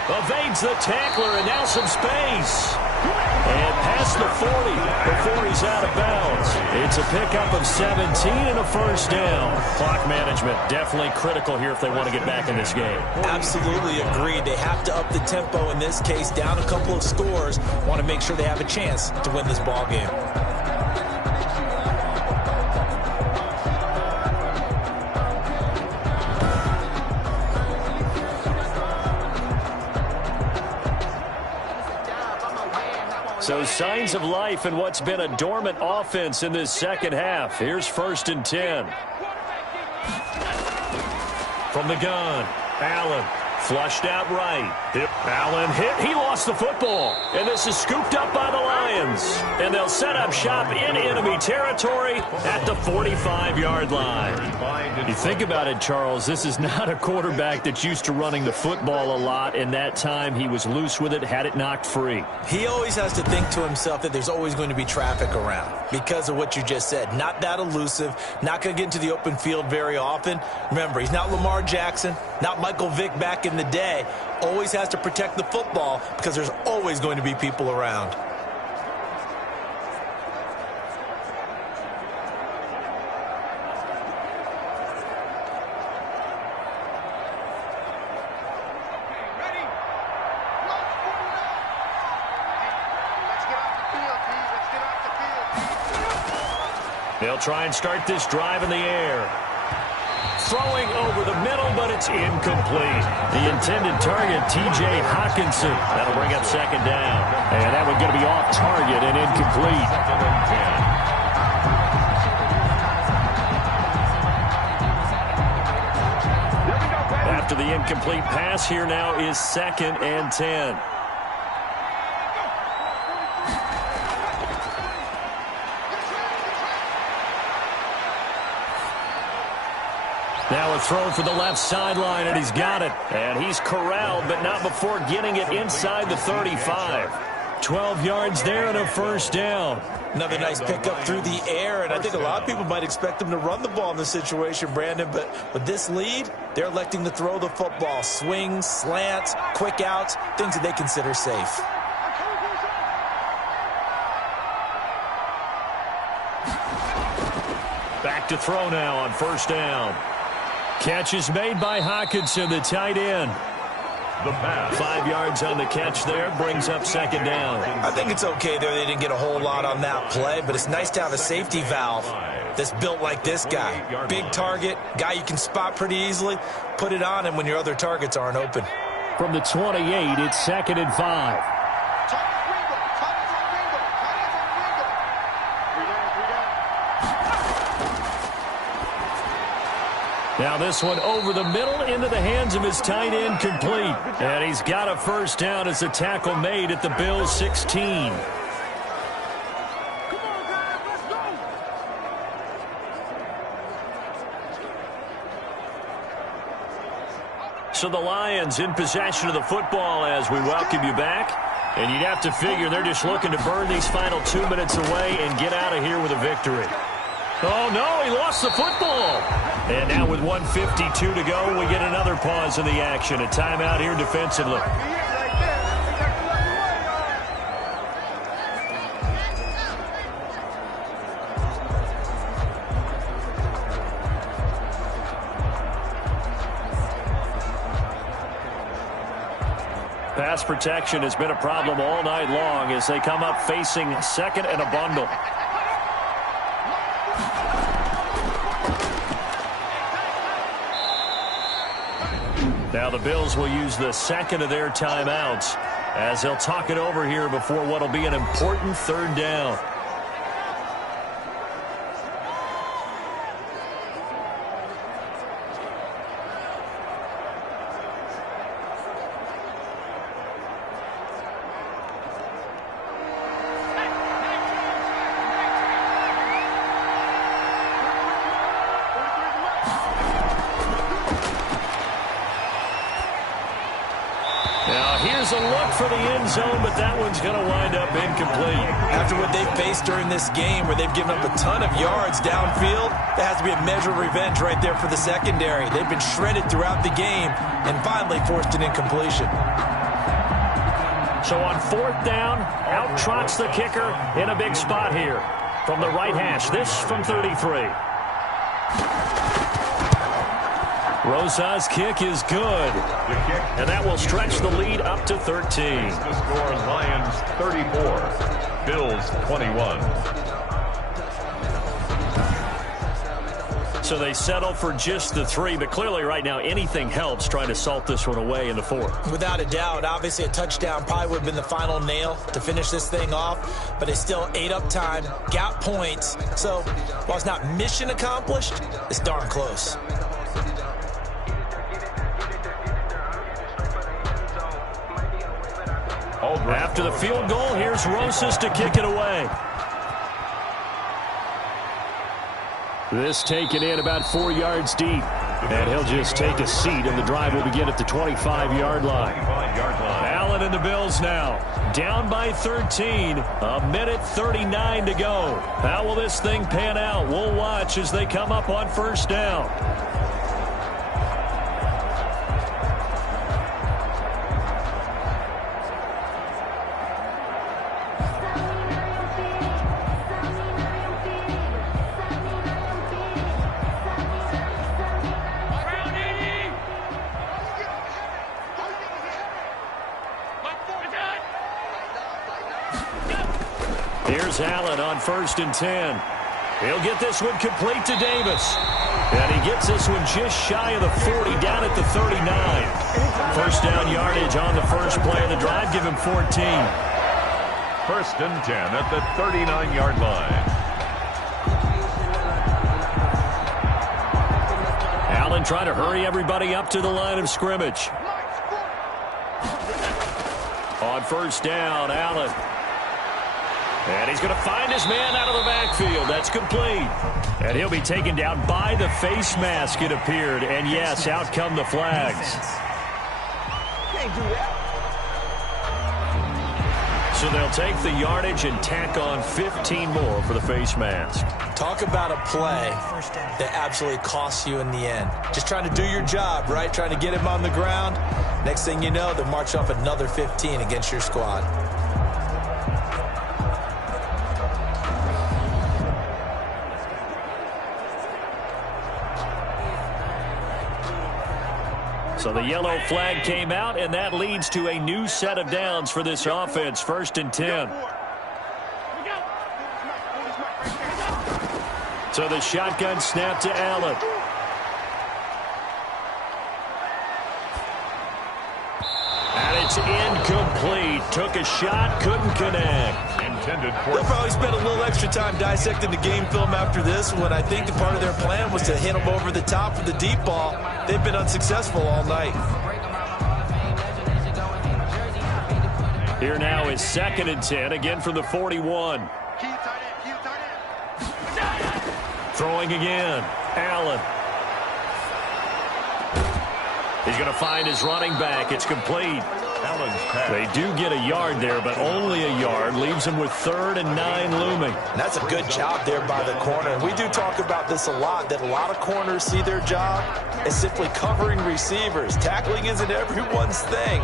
Evades the tackler, and now some space. And past the 40 before he's out of bounds. It's a pickup of 17 and a 1st down. Clock management definitely critical here if they want to get back in this game. Absolutely agreed. They have to up the tempo in this case, down a couple of scores. Want to make sure they have a chance to win this ball game. So signs of life in what's been a dormant offense in this 2nd half. Here's 1st and 10. From the gun, Allen flushed out right. Allen hit. He lost the football. And this is scooped up by the Lions. And they'll set up shop in enemy territory at the 45-yard line. You think about it, Charles, this is not a quarterback that's used to running the football a lot. And that time he was loose with it, had it knocked free. He always has to think to himself that there's always going to be traffic around because of what you just said. Not that elusive, not going to get into the open field very often. Remember, he's not Lamar Jackson, not Michael Vick back in the day. Always has to protect the football because there's always going to be people around. They'll try and start this drive in the air. throwing over the middle, but it's incomplete. The intended target, T.J. Hawkinson. That'll bring up second down. And that one's going to be off target and incomplete. After the incomplete pass, here now is 2nd and 10. Now a throw for the left sideline, and he's got it. And he's corralled, but not before getting it inside the 35. 12 yards there and a first down. Another nice pickup through the air, and I think a lot of people might expect them to run the ball in this situation, Brandon, but with this lead, they're electing to throw the football. Swings, slants, quick outs, things that they consider safe. Back to throw now on first down. Catch is made by Hawkinson, the tight end. The pass. 5 yards on the catch there, brings up second down. I think it's okay there. They didn't get a whole lot on that play, but it's nice to have a safety valve that's built like this guy. Big target, guy you can spot pretty easily. Put it on him when your other targets aren't open. From the 28, it's 2nd and 5. Now this one over the middle into the hands of his tight end, complete. And he's got a first down as the tackle made at the Bills' 16. So the Lions in possession of the football as we welcome you back. And you'd have to figure they're just looking to burn these final 2 minutes away and get out of here with a victory. Oh, no, he lost the football. And now with 1:52 to go, we get another pause in the action. A timeout here defensively. Pass protection has been a problem all night long as they come up facing second and a bundle. Now the Bills will use the second of their timeouts as they'll talk it over here before what will be an important third down. Here's a look for the end zone, but that one's going to wind up incomplete. After what they've faced during this game where they've given up a ton of yards downfield, there has to be a measure of revenge right there for the secondary. They've been shredded throughout the game and finally forced an incompletion. So on fourth down, out trots the kicker in a big spot here from the right hash. This from 33. Rosa's kick is good, and that will stretch the lead up to 13. The score, Lions 34, Bills 21. So they settle for just the 3, but clearly right now anything helps trying to salt this one away in the 4th. Without a doubt, obviously a touchdown probably would have been the final nail to finish this thing off, but it's still ate up time, got points. So while it's not mission accomplished, it's darn close. After the field goal, here's Rosas to kick it away. This taken in about 4 yards deep. And he'll just take a seat, and the drive will begin at the 25-yard line. Allen and the Bills now down by 13. A minute 39 to go. How will this thing pan out? We'll watch as they come up on first down. Here's Allen on 1st and 10. He'll get this one complete to Davis. And he gets this one just shy of the 40, down at the 39. First down yardage on the first play of the drive. Give him 14. First and 10 at the 39-yard line. Allen trying to hurry everybody up to the line of scrimmage. On first down, Allen. And he's going to find his man out of the backfield. That's complete. And he'll be taken down by the face mask, it appeared. And yes, out come the flags. Can't do that. So they'll take the yardage and tack on 15 more for the face mask. Talk about a play that absolutely costs you in the end. Just trying to do your job, right? Trying to get him on the ground. Next thing you know, they'll march up another 15 against your squad. So the yellow flag came out, and that leads to a new set of downs for this offense. First and 10. So the shotgun snap to Allen. And it's incomplete. Took a shot, couldn't connect. They'll probably spend a little extra time dissecting the game film after this one. I think the part of their plan was to hit them over the top for the deep ball. They've been unsuccessful all night. Here now is second and 10, again from the 41. Throwing again, Allen. He's going to find his running back. It's complete. They do get a yard there, but only a yard. Leaves them with 3rd and 9 looming. That's a good job there by the corner. And we do talk about this a lot, that a lot of corners see their job as simply covering receivers. Tackling isn't everyone's thing.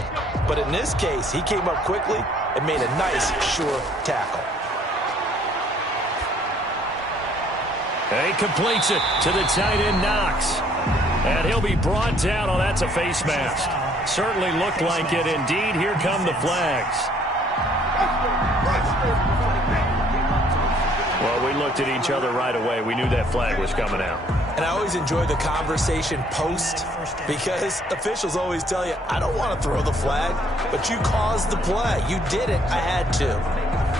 But in this case, he came up quickly and made a nice, sure tackle. And he completes it to the tight end, Knox. And he'll be brought down. Oh, that's a face mask. Certainly looked like it. Indeed, here come the flags. Well, we looked at each other right away. We knew that flag was coming out. And I always enjoy the conversation post, because officials always tell you, I don't want to throw the flag, but you caused the play. You did it. I had to.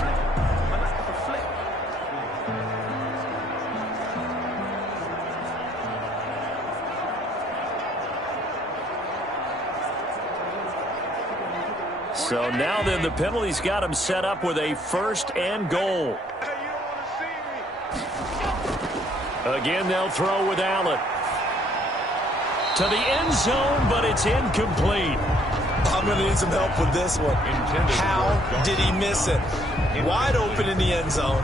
So now then the penalty's got him set up with a 1st and goal. Again, they'll throw with Allen. To the end zone, but it's incomplete. I'm going to need some help with this one. How did he miss it? Wide open in the end zone.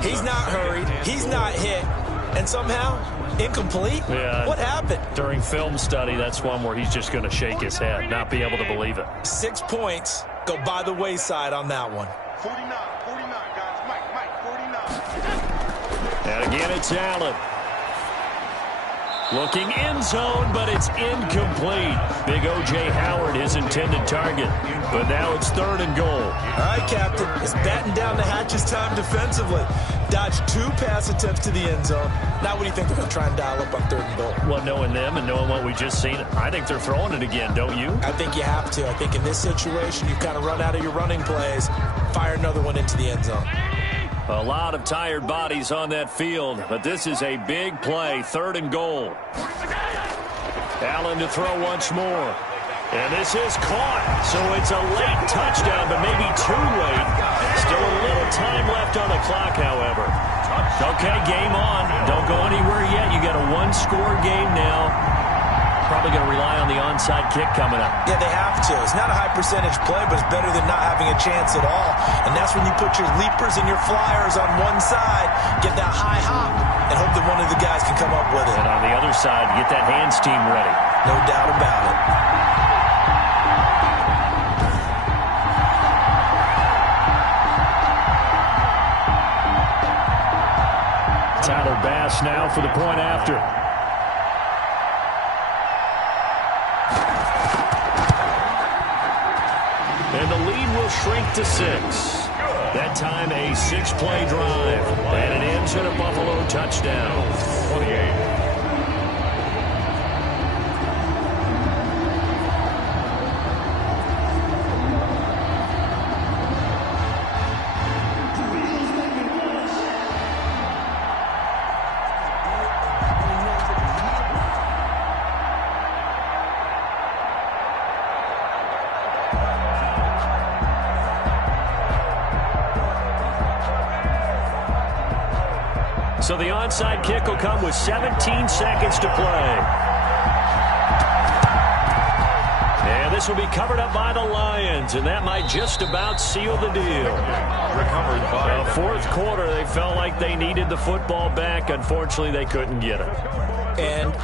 He's not hurried. He's not hit. And somehow, incomplete? Yeah. What happened? During film study, that's one where he's just going to shake his head, not be able to believe it. 6 points go by the wayside on that one. 49, guys. Mike, 49. And again, it's Allen. Looking end zone, but it's incomplete. Big O.J. Howard, his intended target. But now it's 3rd and goal. All right, Captain. It's batten down the hatches time defensively. Dodged 2 pass attempts to the end zone. Now what do you think they're going to try and dial up on 3rd and goal? Well, knowing them and knowing what we just seen, I think they're throwing it again, don't you? I think you have to. I think in this situation, you've kind of run out of your running plays. Fire another one into the end zone. A lot of tired bodies on that field, but this is a big play, 3rd and goal. Allen to throw once more. And this is caught, so it's a late touchdown, but maybe too late. Still a little time left on the clock, however. Okay, game on. Don't go anywhere yet. You got a 1-score game now. Probably going to rely on the onside kick coming up. Yeah, they have to. It's not a high percentage play, but it's better than not having a chance at all. And that's when you put your leapers and your flyers on one side, get that high hop, and hope that one of the guys can come up with it. And on the other side, get that hands team ready. No doubt about it. Tyler Bass now for the point after. And the lead will shrink to 6. That time a 6-play drive. And it ends in a Buffalo touchdown. 28. So the onside kick will come with 17 seconds to play. And this will be covered up by the Lions, and that might just about seal the deal. Recovered by the fourth quarter, they felt like they needed the football back. Unfortunately, they couldn't get it. And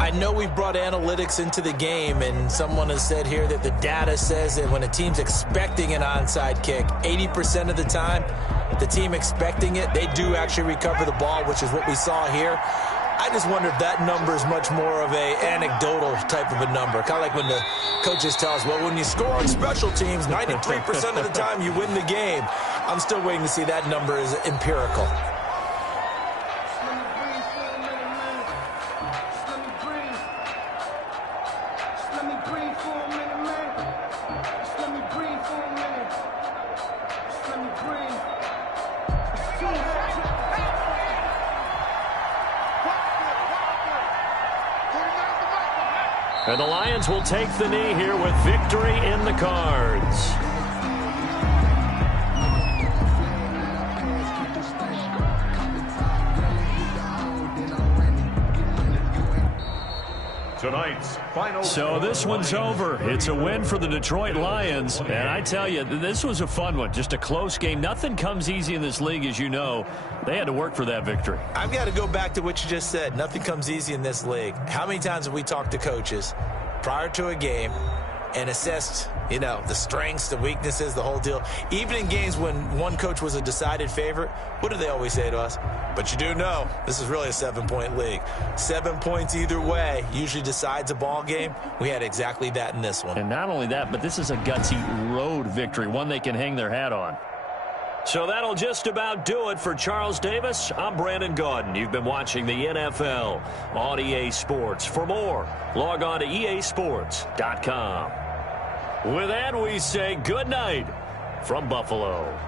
I know we've brought analytics into the game, and someone has said here that the data says that when a team's expecting an onside kick, 80% of the time, the team expecting it, they do actually recover the ball, which is what we saw here. I just wonder if that number is much more of a anecdotal type of a number. Kind of like when the coaches tell us, well, when you score on special teams, 93% of the time you win the game. I'm still waiting to see that number is empirical. And the Lions will take the knee here with victory in the cards. tonight's final. So this one's over. It's a win for the Detroit Lions. And I tell you, this was a fun one. Just a close game. Nothing comes easy in this league, as you know. They had to work for that victory. I've got to go back to what you just said. Nothing comes easy in this league. How many times have we talked to coaches prior to a game and assessed, you know, the strengths, the weaknesses, the whole deal? Even in games when one coach was a decided favorite, what do they always say to us? But you do know this is really a 7-point league. 7 points either way usually decides a ball game. We had exactly that in this one. And not only that, but this is a gutsy road victory, one they can hang their hat on. So that'll just about do it for Charles Davis. I'm Brandon Gaudin. You've been watching the NFL on EA Sports. For more, log on to easports.com. With that, we say good night from Buffalo.